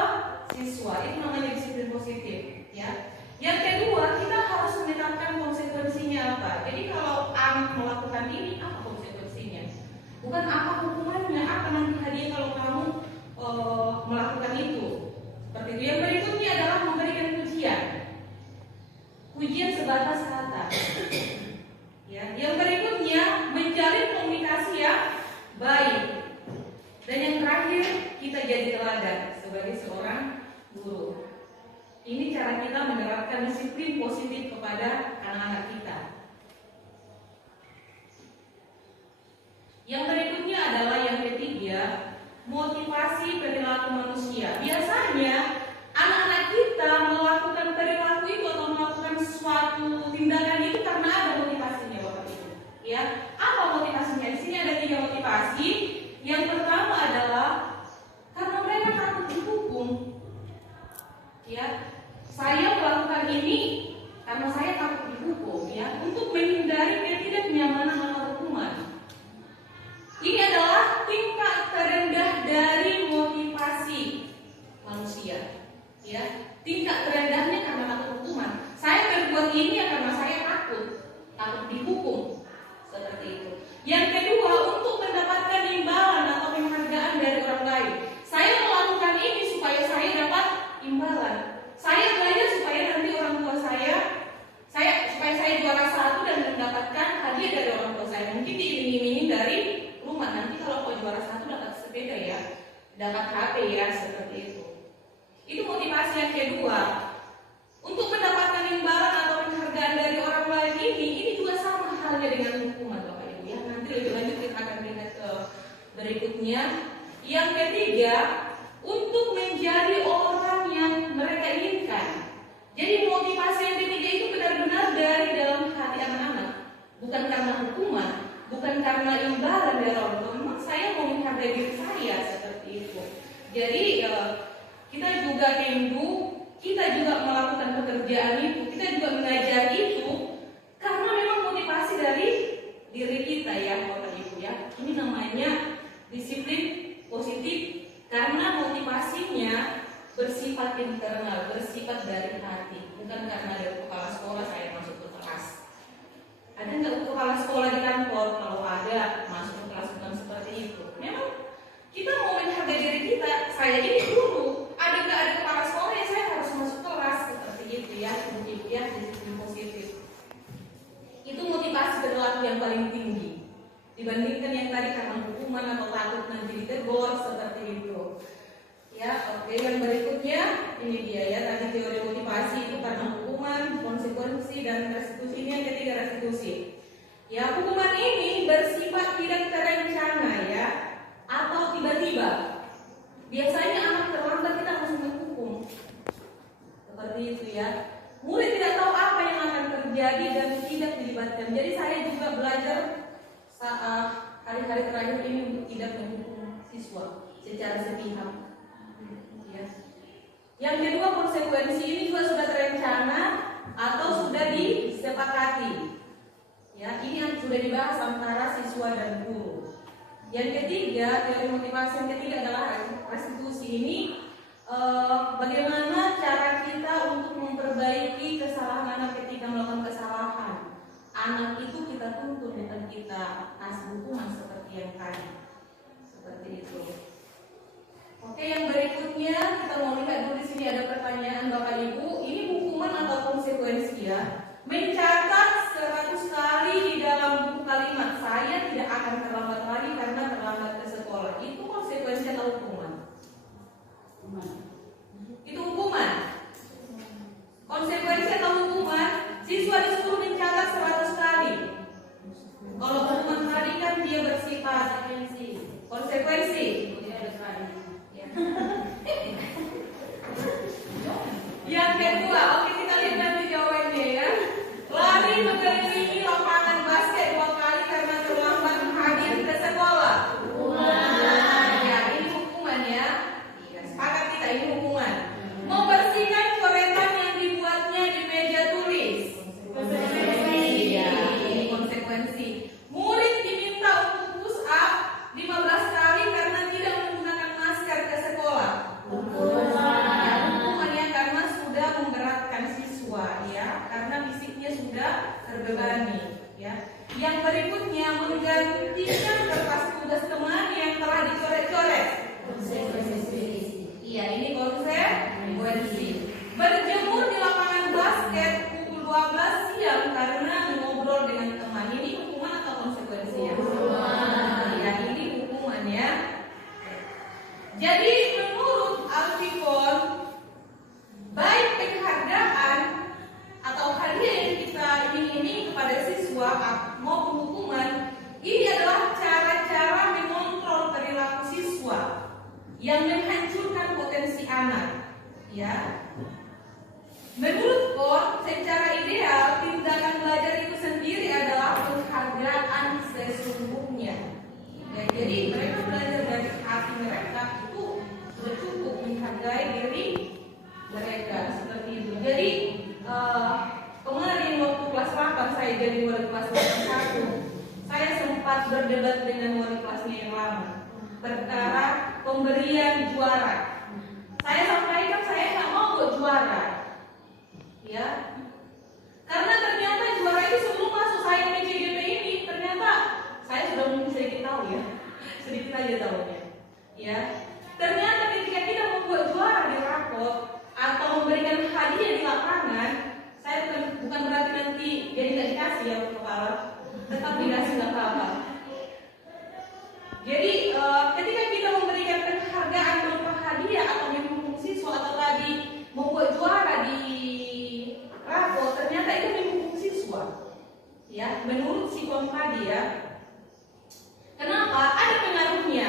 siswa. Itu namanya disiplin positif, ya. Yang kedua, kita harus menetapkan konsekuensinya apa. Jadi kalau anak melakukan ini, apa konsekuensinya? Bukan apa hukumannya, apa nanti hadiah kalau kamu melakukan itu. Seperti itu. Yang berikutnya adalah memberikan pujian. Pujian sebatas kata. Ya. Yang berikutnya menjalin komunikasi yang baik. Dan yang terakhir, kita jadi teladan sebagai seorang guru. Ini cara kita menerapkan disiplin positif kepada anak-anak kita. Yang berikutnya adalah yang ketiga, motivasi perilaku manusia. Biasanya anak-anak kita melakukan perilaku itu atau melakukan suatu tindakan itu karena ada motivasinya, Bapak Ibu. Ya, apa motivasinya? Di sini ada 3 motivasi. Yang pertama adalah karena mereka takut dihukum. Ya, saya melakukan ini karena saya takut dihukum, ya, untuk menghindari ketidaknyamanan atau hukuman. Ini adalah tingkat terendah dari motivasi manusia, ya. Tingkat terendahnya karena takut hukuman. Saya berbuat ini ya karena saya takut dihukum, seperti itu. Yang kedua, untuk mendapatkan imbalan atau penghargaan dari orang lain. Saya melakukan ini supaya saya dapat imbalan. Berikutnya, yang ketiga, untuk menjadi orang yang mereka inginkan. Jadi motivasi yang ketiga itu benar-benar dari dalam hati anak-anak, bukan karena hukuman, bukan karena imbalan dari orang tua. Memang saya mau menghargai diri saya seperti itu. Jadi kita juga rindu, kita juga melakukan pekerjaan itu, kita juga mengajar itu karena memang motivasi dari diri kita ya, Bapak Ibu ya. Ini namanya disiplin positif karena motivasinya bersifat internal, bersifat dari hati, bukan karena dari kepala sekolah saya masuk ke kelas. Ada nggak kepala sekolah di kantor? Kalau ada, masuk ke kelas bukan seperti itu. Memang kita mau menghargai diri kita. Saya ini guru, ada nggak ada kepala sekolah ya saya harus masuk kelas seperti itu ya, begitu ya, disiplin positif. Itu motivasi perilaku yang paling tinggi dibandingkan yang tadi karena hukuman atau takut nanti ditegur seperti itu. Ya, oke. Yang berikutnya ini dia ya, tadi teori motivasi itu karena hukuman, konsekuensi dan restitusi. Ini yang ketiga, restitusi. Ya, hukuman ini bersifat tidak terencana ya, atau tiba-tiba. Biasanya anak terlambat kita harus menghukum. Seperti itu ya. Murid tidak tahu apa yang akan terjadi dan tidak dilibatkan. Jadi saya juga belajar saat hari-hari terakhir ini untuk tidak menghukum siswa secara sepihak. Ya. Yang kedua, konsekuensi ini juga sudah terencana atau sudah disepakati. Ya, ini yang sudah dibahas antara siswa dan guru. Yang ketiga, teori motivasi yang ketiga adalah restitusi. Ini bagaimana cara kita untuk memperbaiki kesalahan anak ketika melakukan kesalahan. Anak itu kita tuntut dan kita kasih hukuman seperti yang tadi. Seperti itu. Oke, yang berikutnya kita mau lihat dulu di sini ada pertanyaan Bapak Ibu. Ini hukuman atau konsekuensi ya. Mencatat 100 kali di dalam buku kalimat saya tidak akan terlambat lagi karena terlambat ke sekolah. Itu konsekuensi atau hukuman? Itu hukuman. Konsekuensi atau hukuman? Siswa disuruh mencatat 100 kali. Kalau hukuman tadi kan dia bersifat konsekuensi. Yang kedua, oke kita lihat nanti jawabannya ya. Lari mengelilingi lapangan basket 2 kali karena terlambat hadir ke sekolah. Ya, ini hukuman ya. Sepakat kita ini hukuman. Membersihkan coretan yang dibuatnya di meja tulis. Ya, ini konsekuensi. Murid diminta untuk push up 15 kali karena tidak menggunakan masker ke sekolah. Ya, hukumannya karena sudah memberatkan siswa ya, karena fisiknya sudah terbebani ya. Yang berikutnya, menggantikan kertas tugas teman yang telah dicoret-coret. Iya, ini konsekuensi. Berjemur di lapangan basket pukul 12 siang karena ngobrol dengan teman. Ini hukuman atau konsekuensi ya? Ya, ini hukuman ya. Jadi menurut Alfikon, baik penghargaan atau hadiah yang kita iming-iming kepada siswa maupun hukuman, ini adalah cara-cara mengontrol perilaku siswa yang menghancurkan potensi anak. Ya, menurut Kon, secara ideal tindakan belajar itu sendiri adalah penghargaan sesungguhnya. Ya, jadi mereka belajar dari hati mereka itu sudah cukup menghargai diri mereka seperti itu. Jadi kemarin waktu kelas 8 saya jadi wali kelas 1, saya sempat berdebat dengan wali kelasnya yang lama perkara pemberian juara. Saya sampaikan saya nggak mau buat juara, ya, karena ternyata juara itu sebelum masuk saya ke CGP ini ternyata saya sudah mungkin sedikit tahu ya, sedikit aja tahunya, ya. Ternyata ketika kita membuat juara di rapot atau memberikan hadiah di lapangan, saya bukan berarti nanti jadi nggak dikasih ya kepala, tetap dikasih nggak apa-apa. Jadi ketika kita memberikan penghargaan berupa hadiah atau menghukum siswa atau tadi membuat juara di rapot, ternyata itu menghukum siswa, ya, menurut si Kom tadi ya. Kenapa? Ada pengaruhnya.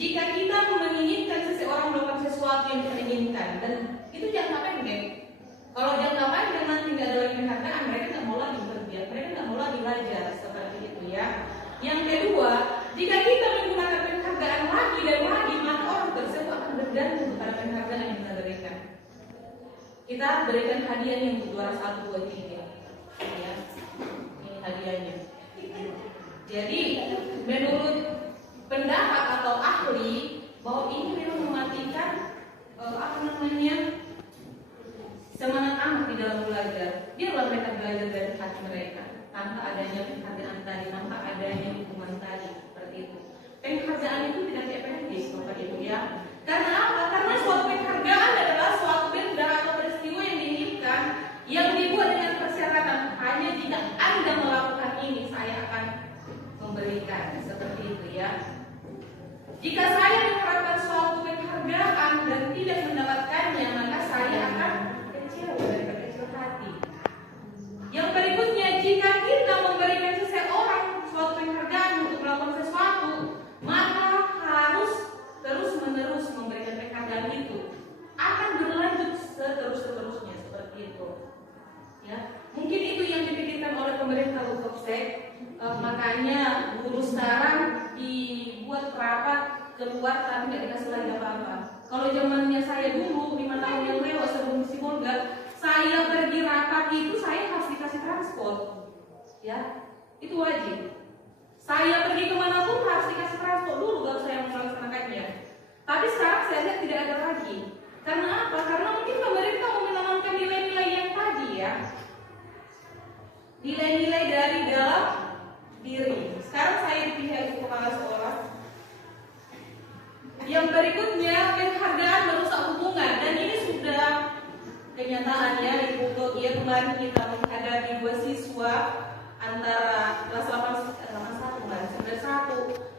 jika kita menginginkan seseorang melakukan sesuatu yang kita inginkan, dan itu jangka pendek. Kalau jangka panjang nanti nggak ada lagi penghargaan, mereka nggak mau lagi bekerja, mereka nggak mau lagi belajar seperti itu ya. Yang kedua, jika kita menggunakan penghargaan lagi dan lagi, maka orang tersebut akan bergantung kepada penghargaan yang kita berikan. Kita berikan hadiahnya untuk juara 1, 2, 3 ya. Ini hadiahnya. Jadi menurut pendapat atau ahli bahwa ini memang mematikan semangat anak di dalam belajar. Biarlah mereka belajar dari hati mereka tanpa adanya penghargaan tadi, tanpa adanya hukuman tadi, seperti itu. Penghargaan itu tidak kayak PNS seperti itu ya. Karena apa? Karena suatu penghargaan adalah suatu benda atau peristiwa yang diinginkan, yang dibuat dengan persyaratan hanya jika Anda melakukan ini saya akan memberikan, seperti itu ya. Jika saya mengharapkan suatu penghargaan dan tidak mendapatkannya, maka saya akan kecewa dan berkecil hati. Yang berikutnya, jika kita memberikan seseorang suatu penghargaan untuk melakukan sesuatu, maka harus terus-menerus memberikan penghargaan itu. Akan berlanjut seterusnya seperti itu. Ya, mungkin itu yang dipikirkan oleh pemerintah Ukopsek. Makanya guru sekarang dibuat rapat keluar tapi nggak dikasih lagi apa-apa. Kalau zamannya saya dulu 5 tahun yang lewat sebelum si Polga, saya pergi rapat itu saya harus dikasih transport, ya itu wajib. Saya pergi kemanapun harus dikasih transport dulu baru saya melaksanakannya. Tapi sekarang saya lihat tidak ada lagi. Karena apa? Karena mungkin pemerintah mau menanamkan nilai-nilai yang tadi ya, nilai-nilai dari dalam diri. Sekarang saya di pihak kepala sekolah. Yang berikutnya, penghargaan merusak hubungan, dan ini sudah kenyataannya di Bogor. Ya, kemarin kita menghadapi 2 siswa antara kelas 91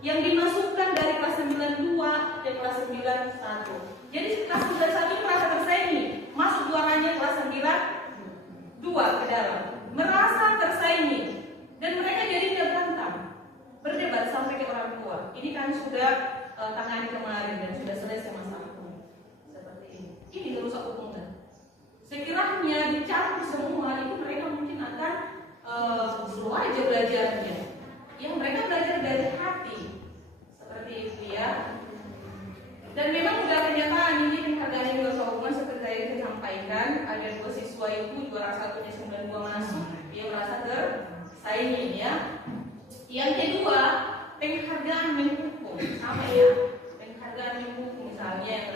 yang dimasukkan dari kelas 92 ke kelas 91. Jadi kelas 91 merasa tersaingi, masuk juaranya kelas 92 ke dalam, merasa tersaingi. Dan mereka jadinya berantem, berdebat sampai ke orang tua. Ini kami sudah tangani kemarin dan sudah selesai masalahnya. Seperti ini. Ini merusak hubungan. Sekiranya dicampur semua, itu mereka mungkin akan slow aja belajarnya. Yang mereka belajar dari hati. Seperti itu ya. Dan memang sudah kenyataan ini penghargaan yang merusak hubungan seperti tadi saya sampaikan. Ada 2 siswa itu juara 1-nya 92 masuk, dia merasa tersaingi ya. Yang kedua, penghargaan menghukum, sama ya. Penghargaan menghukum, misalnya yang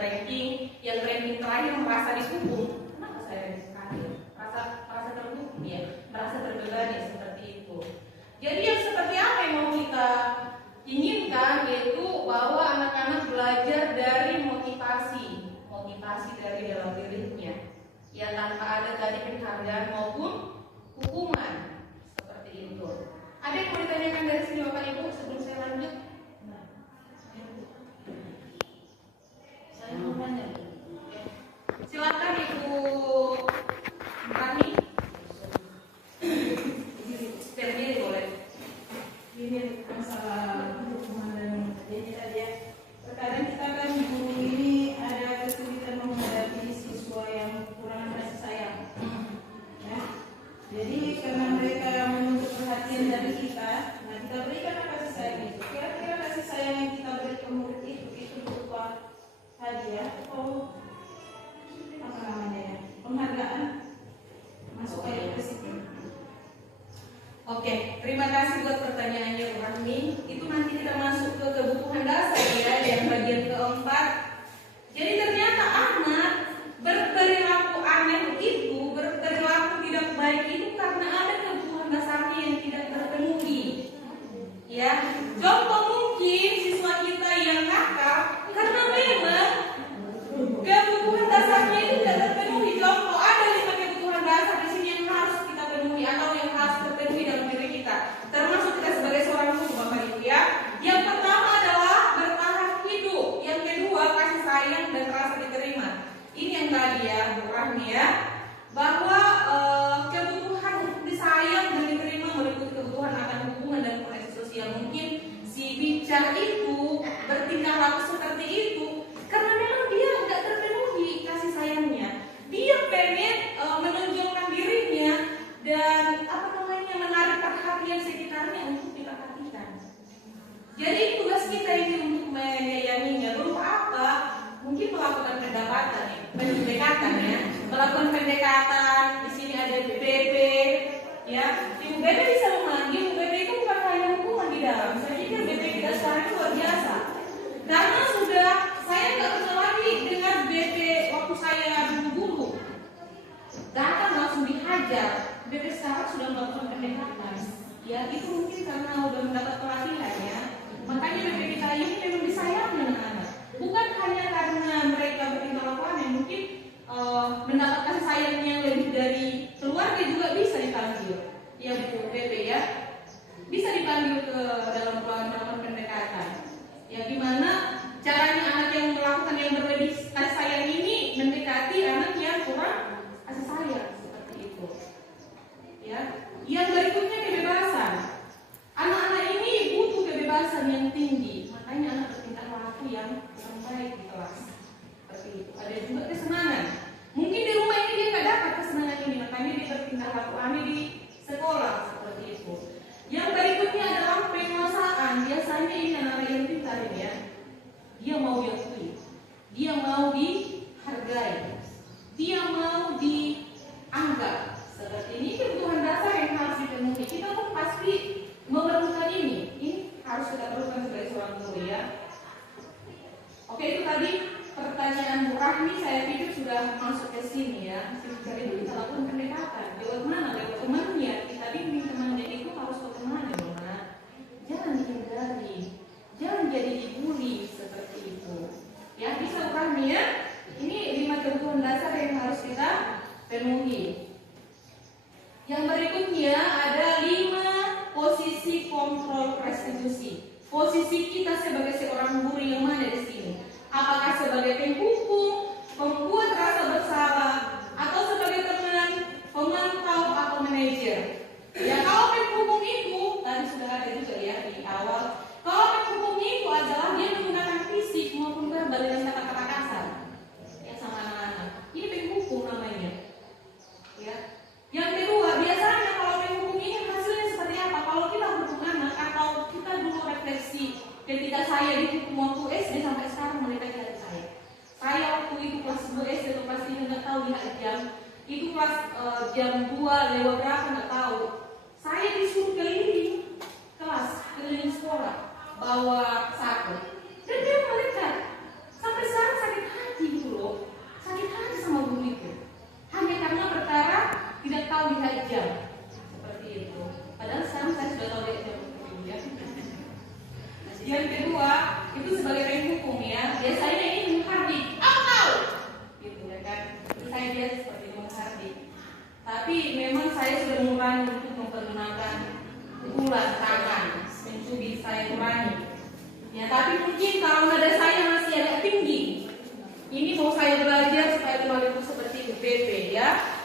ranking terakhir merasa dihukum. Kenapa saya ranking terakhir? Merasa terhukum ya, merasa terbebani seperti itu. Jadi yang seperti apa yang mau kita inginkan, yaitu bahwa anak-anak belajar dari motivasi dari dalam dirinya. Ya, tanpa ada tadi penghargaan maupun hukuman. Seperti itu. Ada yang mau ditanyakan dari sini Bapak Ibu sebelum saya lanjut? Saya mau tanya. Silakan Ibu Rani. Berdiri boleh. Ini masalah hukuman dan ini tadi ya. Terkadang kita kan guru ini ada kesulitan menghadapi siswa yang kurang kasih sayang. Ya. Jadi karena mereka menuntut perhatian dari kita, nah kita berikan kasih sayang itu. Kira-kira kasih sayang yang kita beri ke murid itu berupa hadiah atau apa namanya ya, penghargaan, masuk ke situ. Oke, terima kasih buat pertanyaannya Bu Rahmi. Itu nanti kita masuk ke kebutuhan dasar ya, yang bagian keempat. Jadi ternyata anak berperilaku aneh itu, berperilaku tidak baik itu karena ada kebutuhan dasarnya yang tidak terpenuhi. Ya, contoh mungkin siswa kita yang nakal karena memang kebutuhan dasarnya itu tidak terpenuhi. Contoh ada 5 kebutuhan dasar di sini yang harus kita penuhi atau yang harus terpenuhi dalam diri kita. Termasuk kita sebagai seorang guru Bapak Ibu ya. Yang pertama adalah bertahan hidup. Yang kedua kasih sayang dan rasa diterima. Ini yang tadi ya Bu Rahmi ya. Bahwa kebutuhan untuk disayang dan diterima meliputi kebutuhan akan hubungan dan koneksi sosial. Mungkin si bicara itu bertingkah laku melakukan pendekatan. Di sini ada Ibu Bebe, ya. Ibu Bebe bisa memanggil. Ibu Bebe itu bukan hanya hukuman di dalam. Saya pikir Bebe kita sekarang itu luar biasa. Karena sudah saya nggak kenal lagi dengan Bebe waktu saya dulu guru. Datang langsung dihajar. Bebe sekarang sudah melakukan pendekatan. Ya, itu mungkin karena udah mendapat pelatihan ya. Makanya Bebe kita ini memang disayangi anak-anak. Bukan hanya karena mereka bertingkah laku aneh, mungkin mendapatkan sayang yang lebih dari keluarga juga bisa dipanggil. Ya Bu Bebe ya, bisa dipanggil ke dalam ruangan pendekatan. Ya gimana caranya anak yang melakukan yang berlebih kasih sayang ini mendekati anak yang kurang kasih sayang seperti itu. Ya, yang berikutnya kebebasan. Anak-anak ini butuh kebebasan yang tinggi, makanya anak bertingkah laku yang baik di kelas. Seperti itu. Ada juga kesenangan. Mungkin di rumah ini dia nggak dapat kesenangan ini, makanya dia bertingkah laku aneh di sekolah seperti itu. Yang berikutnya adalah penguasaan. Biasanya ini anak-anak yang pintar ini ya. Dia mau diakui, dia mau dihargai, dia mau dianggap. Seperti ini kebutuhan dasar yang harus dipenuhi. Kita pun pasti memerlukan ini. Ini harus kita perlukan sebagai seorang guru ya. Oke, itu tadi pertanyaan Bu Rahmi, saya pikir sudah masuk ke sini ya. Dari itu kita lakukan pendekatan. Lewat mana? Lewat temannya. Kita bimbing temannya itu harus ke temannya dong, Nak. Jangan dihindari, jangan jadi dibully seperti itu. Ya, bisa Bu Rahmi ya. Ini 5 kebutuhan dasar yang harus kita penuhi. Yang berikutnya ada 5 posisi kontrol restitusi. Posisi kita sebagai seorang guru yang mana di sini? Apakah sebagai penghukum, pembuat rasa bersalah, atau sebagai teman, pemantau atau manajer? Ya kalau penghukum itu tadi sudah ada juga ya di awal. Kalau penghukum itu adalah dia menggunakan fisik maupun verbal dengan kata-kata kasar. Ya sama anak-anak. Ini penghukum namanya. Ya. Yang kedua, biasanya kalau penghukum ini hasilnya seperti apa? Kalau kita hukum anak atau kita dulu refleksi ketika saya dihukum waktu SD sampai sekarang mereka lihat saya. Saya waktu itu kelas 2 SD atau kelas 3 nggak tahu lihat jam. Itu kelas jam 2 lewat berapa nggak tahu. Saya disuruh keliling kelas, keliling sekolah, bawa saku. Dan dia melekat. Sampai sekarang sakit hati gitu loh. Sakit hati sama guru itu. Hanya karena perkara tidak tahu lihat jam. Seperti itu. Padahal sekarang saya sudah tahu lihat jam ya. Yang kedua, itu sebagai penghukum ya. Biasanya ini menghardik. Tahu. Gitu ya kan. Saya biasa seperti menghardik. Tapi memang saya sudah mengurangi untuk mempergunakan pukulan tangan, mencubit saya kurangi. Ya, tapi mungkin kalau nada saya masih agak tinggi. Ini mau saya belajar supaya kembali seperti BP ya.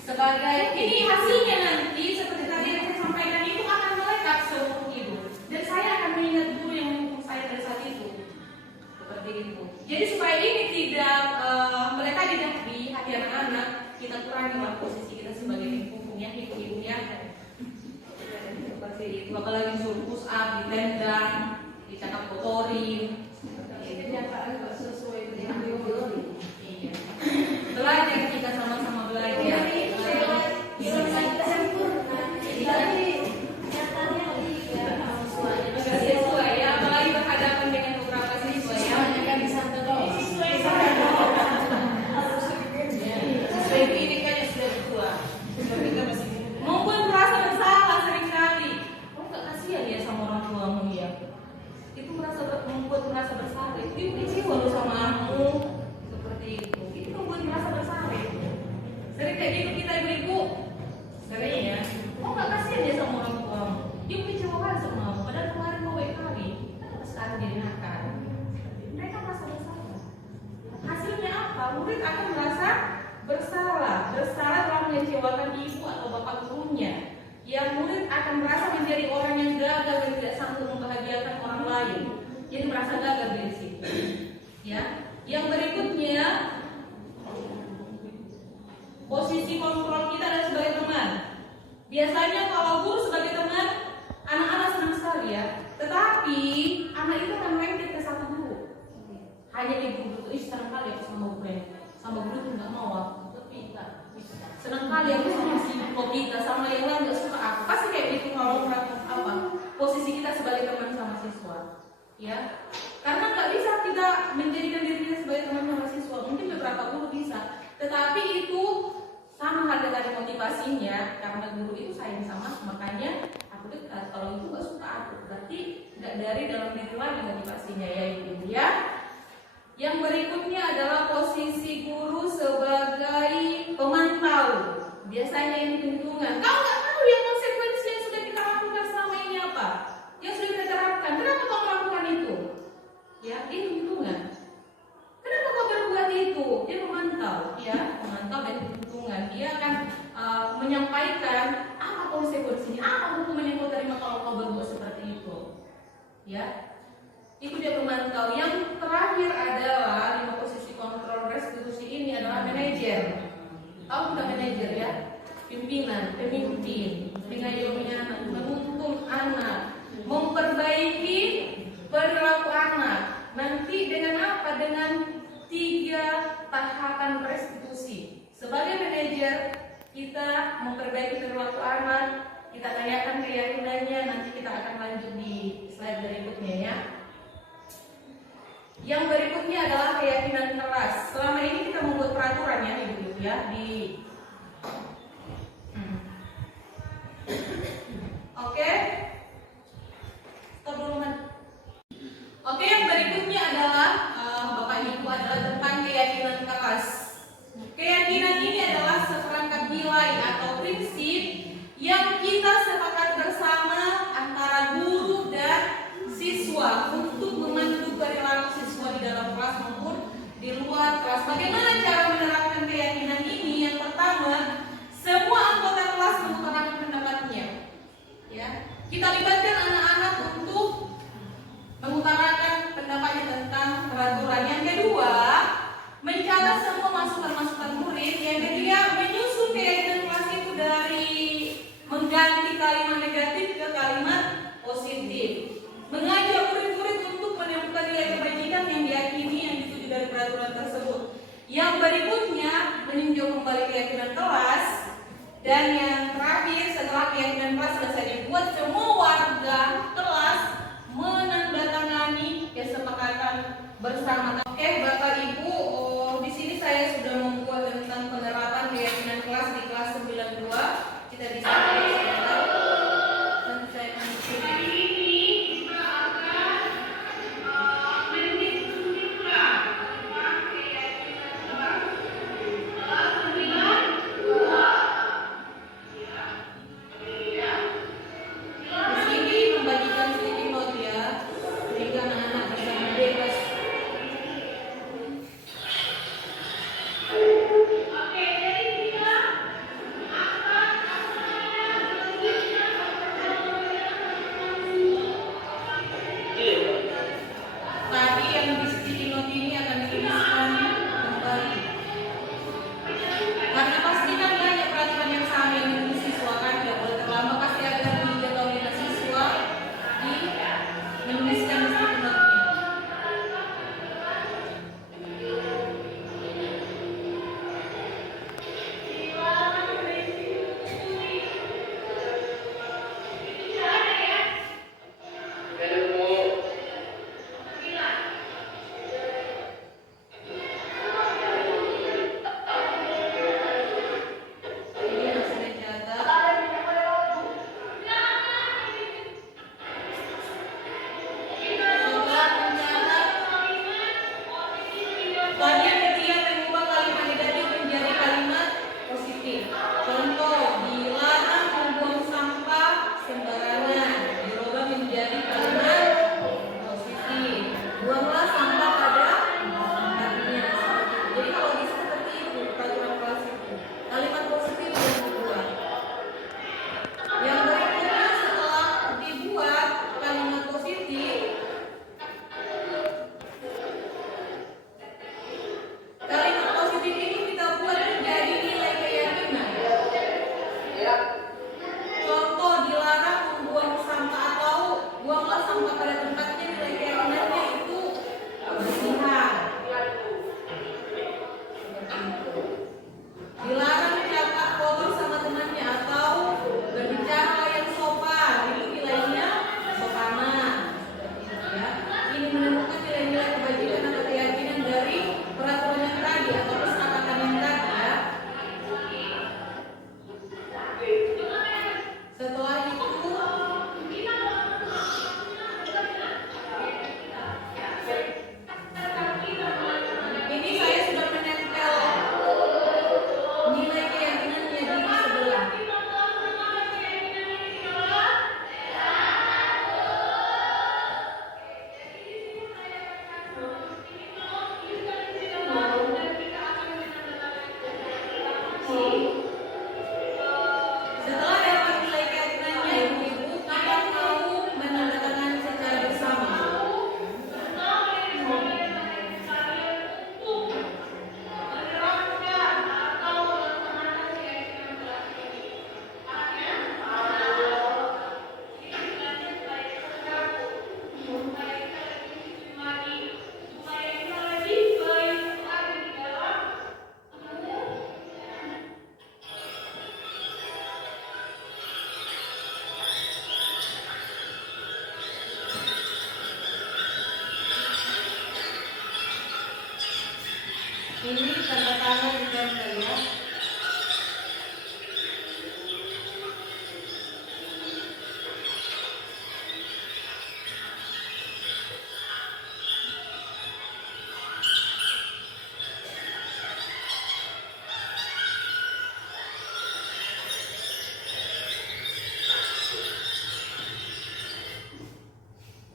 Sebagai ini hasilnya nanti seperti tadi yang saya sampaikan itu akan melekat seumur hidup. Dan saya akan mengingat guru yang menghukum saya pada saat itu. Seperti itu. Jadi supaya ini tidak melekat di hati anak-anak, kita kurangilah posisi kita sebagai penghukum ya, ibu-ibu ya. Seperti itu. Apalagi suruh push up, ditendang, dicakap kotorin. Itu agak sesuai dengan teori. Iya. Belajar kita sama-sama belajar. Siswa ya, apalagi berhadapan dengan beberapa siswa ya. Siswa ini kan sudah tua. Maupun merasa bersalah seringkali. Oh nggak kasihan ya sama orang tuamu ya. Itu membuat merasa bersalah. Itu kecewa lo sama aku. Seperti itu. Itu membuat merasa bersalah. Sering kayak gitu kita ibu-ibu. Sering ya. Oh nggak kasihan ya sama orang tuamu. Dia kecewa banget sama aku. Padahal kemarin mau baik kali. Kenapa sekarang jadi nakal? Mereka merasa bersalah. Hasilnya apa? Murid akan merasa bersalah telah mengecewakan ibu atau bapak gurunya. Yang murid akan merasa menjadi orang yang gagal dan tidak sanggup membahagiakan orang lain. Jadi merasa gagal dari situ. Ya. Yang berikutnya, posisi kontrol kita adalah sebagai teman. Biasanya kalau guru sebagai teman, anak-anak senang sekali ya. Tetapi anak itu akan lengket ke satu guru. Hanya ibu itu senang kali ya sama guru. sama guru tuh nggak mau aku, tapi nggak senang kali aku sama si kita sama yang lain nggak suka aku, pasti kayak gitu kalau apa posisi kita sebagai teman sama siswa, ya. Karena nggak bisa kita menjadikan diri kita sebagai teman sama siswa, mungkin beberapa guru bisa, tetapi itu sama harga dari motivasinya, karena guru itu sayang sama aku, makanya aku dekat. Kalau itu nggak suka aku, berarti nggak dari dalam diri lagi motivasinya, ya itu ya. Yang berikutnya adalah posisi guru sebagai pemantau. Biasanya ini lingkungan. Kau nggak tahu yang konsekuensi yang sudah kita lakukan selama ini apa? Yang sudah kita terapkan. Kenapa kau melakukan itu? Ya, itu lingkungan. Kenapa kau berbuat itu? Dia memantau, ya, memantau dan lingkungan. Dia akan menyampaikan apa konsekuensinya, apa hukuman yang kau terima kalau kau berbuat seperti itu. Ya. Itu dia pemantau. Yang terakhir adalah 5 posisi kontrol restitusi ini adalah manajer. Tahu kita manajer ya? Pimpinan, pemimpin, mengayomi anak, menuntun anak, memperbaiki perilaku anak. Nanti dengan apa? Dengan 3 tahapan restitusi. Sebagai manajer, kita memperbaiki perilaku anak, kita tanyakan keyakinannya, nanti kita akan lanjut di slide berikutnya ya. Yang berikutnya adalah keyakinan kelas. Selama ini kita membuat peraturan ya ibu ya di Oke. Stop dulu Man. Oke, yang berikutnya adalah Bapak Ibu adalah tentang keyakinan kelas. Keyakinan ini adalah seperangkat nilai atau prinsip yang kita sepakat bersama antara guru dan siswa untuk memandu perilaku siswa di dalam kelas maupun di luar kelas. Bagaimana cara menerapkan keyakinan ini? Yang pertama, semua anggota kelas mengutarakan pendapatnya. Ya, kita libatkan anak-anak untuk mengutarakan pendapatnya tentang peraturan. Yang kedua, mencatat semua masukan-masukan murid. Yang ketiga, menyusun keyakinan kelas itu dari mengganti kalimat negatif ke kalimat positif. Mengajak murid-murid untuk menemukan nilai kebajikan yang diyakini yang dituju dari peraturan tersebut. Yang berikutnya, meninjau kembali keyakinan kelas. Dan yang terakhir, setelah keyakinan kelas selesai dibuat, semua warga kelas menandatangani kesepakatan bersama. Oke, Bapak Ibu, di sini saya sudah membuat tentang penerapan keyakinan kelas di kelas 92. Kita bisa lihat sebentar. Nanti saya akan Ini tanda tangan di dalam ya.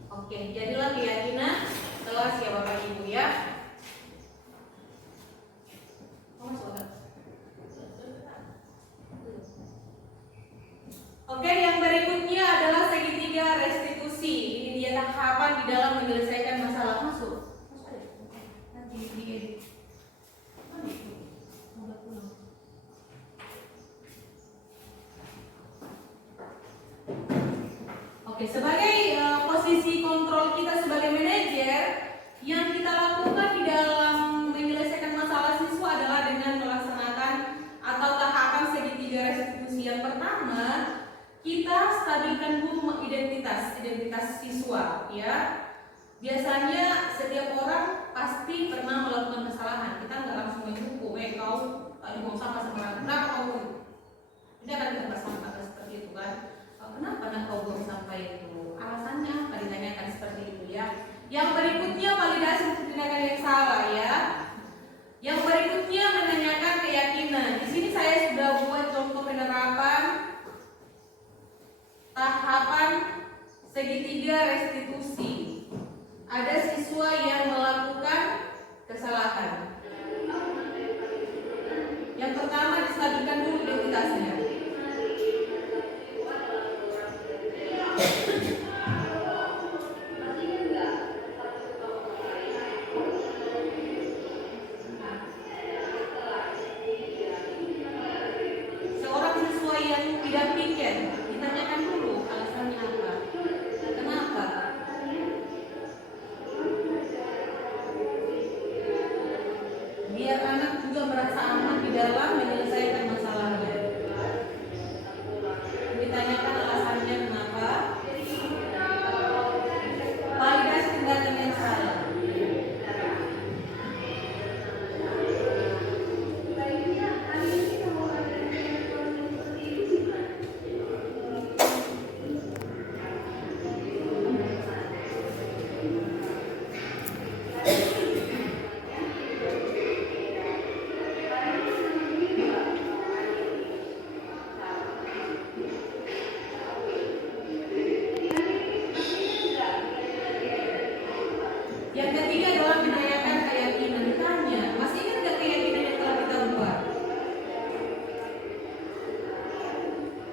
Oke, jadilah keyakinan telah ya Bapak Ibu ya. Oke, yang berikutnya adalah segitiga restitusi. Ini dia tahapan di dalam menyelesaikan masalah. Masuk. Nanti diedit. Oke, sebagai posisi kontrol kita sebagai manajer, yang kita lakukan di dalam menyelesaikan masalah siswa adalah dengan melaksanakan atau tahapan segitiga restitusi. Yang pertama, kita stabilkan dulu identitas siswa, ya. Biasanya setiap orang pasti pernah melakukan kesalahan. Kita nggak langsung menghukum, kau tadi buang sampah sembarangan, kenapa kau? Tidak akan kita bersampaikan seperti itu kan? Kenapa kau buang sampah itu? Alasannya apa ditanyakan seperti itu ya. Yang berikutnya validasi tindakan yang salah ya. Yang berikutnya menanyakan keyakinan. Di sini saya sudah buat contoh penerapan tahapan segitiga restitusi. Ada siswa yang melakukan kesalahan. Yang pertama distabilkan dulu identitasnya. Seorang siswa yang tidak pikir, ditanyakan dulu alasannya apa, kenapa. Biar anak juga merasa aman di dalam menyelesaikan masalahnya. Ditanyakan alasannya kenapa. Validasi tindakan yang salah. Yang ketiga adalah menanyakan keyakinan. Ditanya, masih ingat nggak keyakinan yang telah kita buat?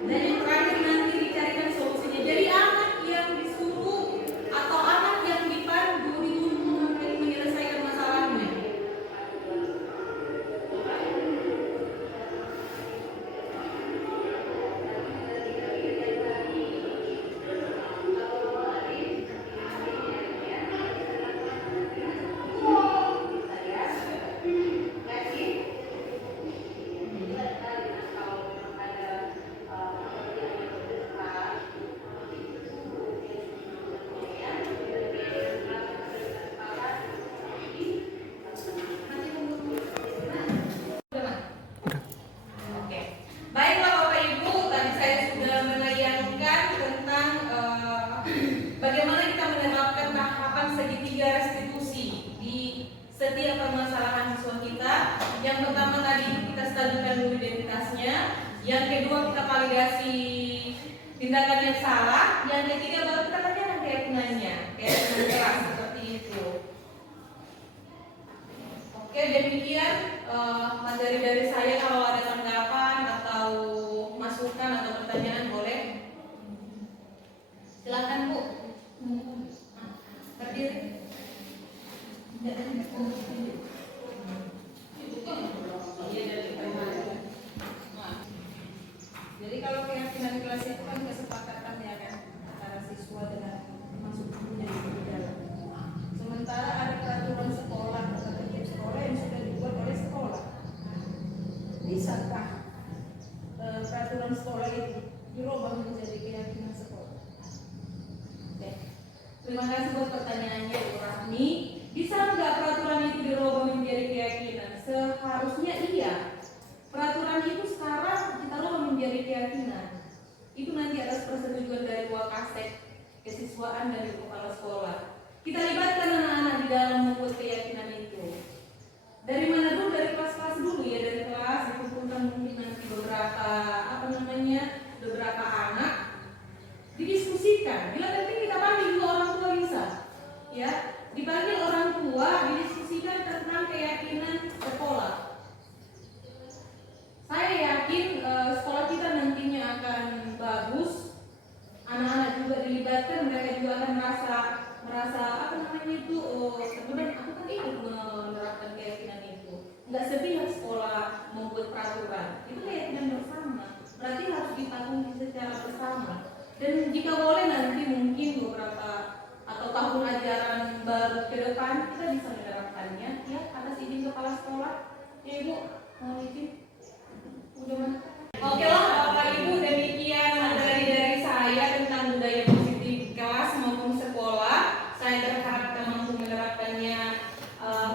Dan yang terakhir nanti dicarikan solusinya. Jadi anak yang disuruh atau anak yang dipandu dituntut menyelesaikan masalahnya. Oke, baiklah Bapak Ibu, tadi saya sudah menayangkan tentang bagaimana kita menerapkan tahapan segitiga restitusi di setiap permasalahan siswa kita. Yang pertama tadi kita stabilkan dulu identitasnya, yang kedua kita validasi tindakan yang salah, yang ketiga baru kita tanyakan keyakinannya, keyakinan keras seperti itu. Oke, demikian materi dari saya. Kalau ada tanggapan atau masukan atau pertanyaan boleh. Silakan Bu. Berdiri. Jadi kalau keyakinan kelas itu kan kesepakatan ya kan antara siswa dengan masuk menjadi dalam. Sementara ada peraturan sekolah atau tertib sekolah yang sudah dibuat oleh sekolah. Bisakah peraturan sekolah itu dirubah menjadi keyakinan sekolah? Oke. Terima kasih buat pertanyaannya Bu Rahmi. Bisa nggak peraturan itu juga dari Wakasek, kesiswaan dari kepala sekolah. Kita libatkan anak-anak di dalam membuat keyakinan itu. Dari mana dulu? Dari kelas-kelas dulu ya, dari kelas dikumpulkan mungkin nanti beberapa anak didiskusikan. Bila penting kita panggil juga orang tua bisa, ya, dipanggil orang tua didiskusikan tentang keyakinan sekolah. Saya yakin sekolah kita nantinya akan bagus. Anak-anak juga dilibatkan, mereka juga akan merasa kemudian aku kan ikut menerapkan keyakinan itu. Nggak sepihak sekolah membuat peraturan, itu keyakinan bersama. Berarti harus dipatuhi secara bersama. Dan jika boleh nanti mungkin beberapa atau tahun ajaran baru ke depan kita bisa menerapkannya, ya, atas izin kepala sekolah. Ya Ibu, mau izin? Udah mana? Oke lah Bapak Ibu, demikian dari saya tentang budaya positif kelas maupun sekolah. Saya berharap kita mampu menerapkannya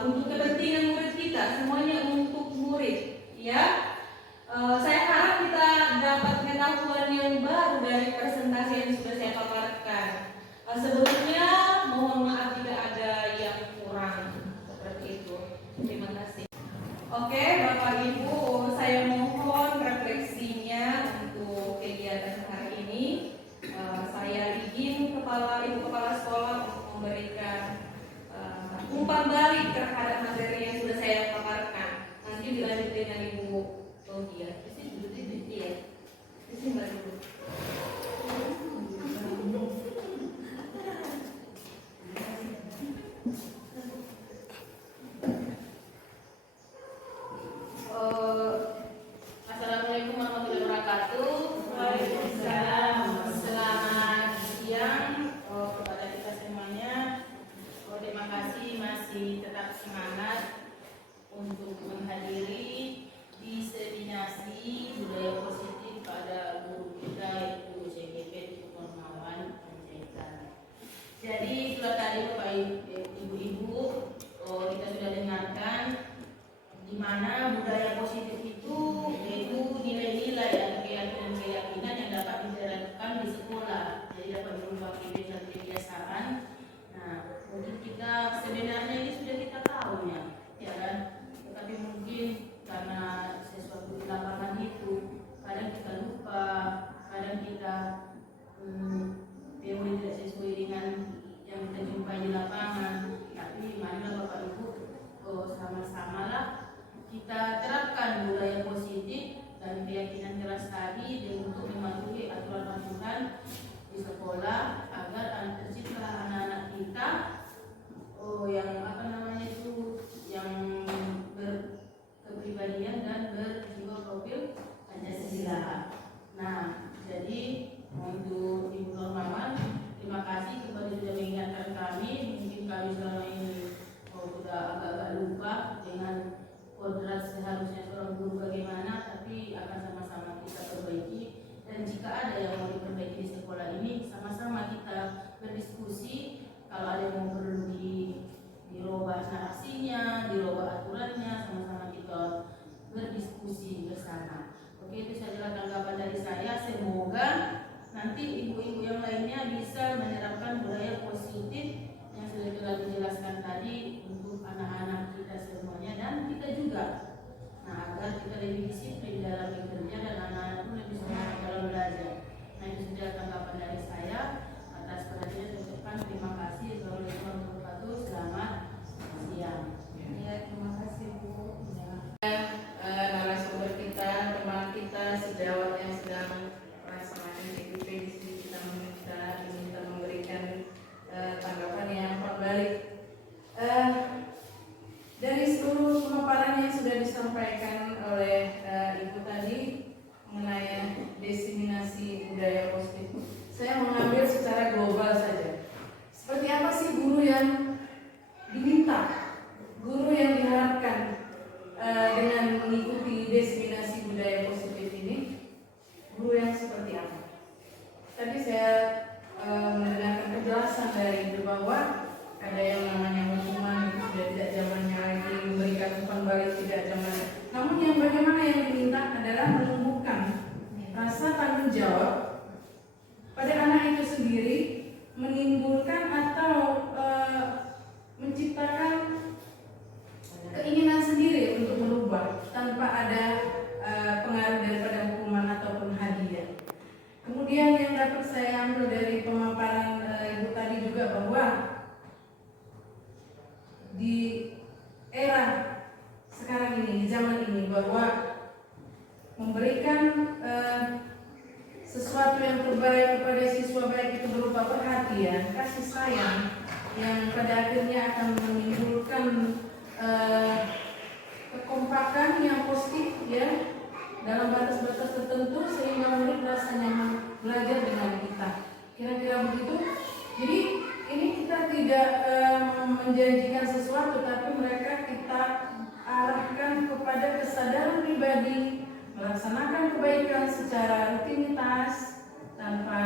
untuk kepentingan murid kita, semuanya untuk murid, ya. Saya harap kita dapat pengetahuan yang baru dari presentasi yang sudah saya paparkan. Sebelumnya mohon maaf jika ada yang kurang seperti itu. Terima kasih. Oke, Bapak Ibu, saya mohon refleksinya untuk kegiatan hari ini. Saya izin Ibu Kepala Sekolah untuk memberikan umpan balik terhadap materi yang sudah saya paparkan. Nanti dilanjut dengan Ibu Togia. Di sini Mbak Ibu. Assalamualaikum warahmatullahi wabarakatuh. Waalaikumsalam. Selamat siang kepada kita semuanya. Terima kasih masih tetap semangat untuk menghadiri diseminasi budaya positif pada guru kita Ibu CGP Nurmawan Panjaitan. Jadi sudah tadi Bapak Ibu-ibu kita sudah dengarkan di mana budaya positif itu yaitu nilai-nilai dan keyakinan-keyakinan yang dapat diterapkan di sekolah. Jadi dapat berubah kebiasaan. Nah, mungkin kita sebenarnya ini sudah kita tahu ya kan? Tetapi mungkin karena sesuatu di lapangan itu kadang kita lupa, kadang kita teori tidak sesuai dengan yang kita jumpai di lapangan. Tapi marilah Bapak Ibu sama-samalah kita terapkan budaya positif dan keyakinan keras tadi untuk mematuhi aturan-aturan di sekolah agar tercipta anak-anak kita yang berkepribadian dan berjiwa profil Pancasila. Nah, jadi untuk Ibu Nurmawan, terima kasih kepada sudah mengingatkan kami. Mungkin kami selama ini sudah agak-agak lupa dengan kodrat seharusnya seorang guru bagaimana, tapi akan sama-sama kita perbaiki. Dan jika ada yang mau diperbaiki di sekolah ini, sama-sama kita berdiskusi. Kalau ada yang mau perlu dirubah narasinya, dirubah aturannya, sama-sama kita berdiskusi bersama. Oke, itu sajalah tanggapan dari saya. Semoga nanti ibu-ibu yang lainnya bisa menerapkan budaya positif yang sudah dijelaskan tadi untuk anak-anak kita semuanya dan kita juga. Nah, agar kita lebih disiplin dalam bekerja dan anak-anak pun lebih semangat dalam belajar. Nah, itu sudah tanggapan dari saya. Atas perhatiannya saya ucapkan terima kasih. Assalamualaikum warahmatullahi wabarakatuh. Selamat siang. Ya, terima kasih Bu. Narasumber kita, teman kita, sejawat yang sedang melaksanakan CGP di sini diminta memberikan tanggapan yang berbalik. Dari seluruh pemaparan yang sudah disampaikan oleh Ibu tadi mengenai diseminasi budaya positif, saya mengambil secara global saja. Seperti apa sih guru yang diminta, guru yang diharapkan dengan mengikuti diseminasi budaya positif ini? Guru yang seperti apa? Tadi saya mendengarkan penjelasan dari Ibu bahwa ada yang namanya hukuman sudah tidak zamannya lagi, memberikan umpan balik tidak zamannya. Namun yang bagaimana yang diminta adalah menumbuhkan rasa tanggung jawab pada anak kasih sayang yang pada akhirnya akan menimbulkan kekompakan yang positif ya dalam batas-batas tertentu sehingga murid merasa nyaman belajar dengan kita. Kira-kira begitu. Jadi ini kita tidak menjanjikan sesuatu, tapi mereka kita arahkan kepada kesadaran pribadi, melaksanakan kebaikan secara rutinitas tanpa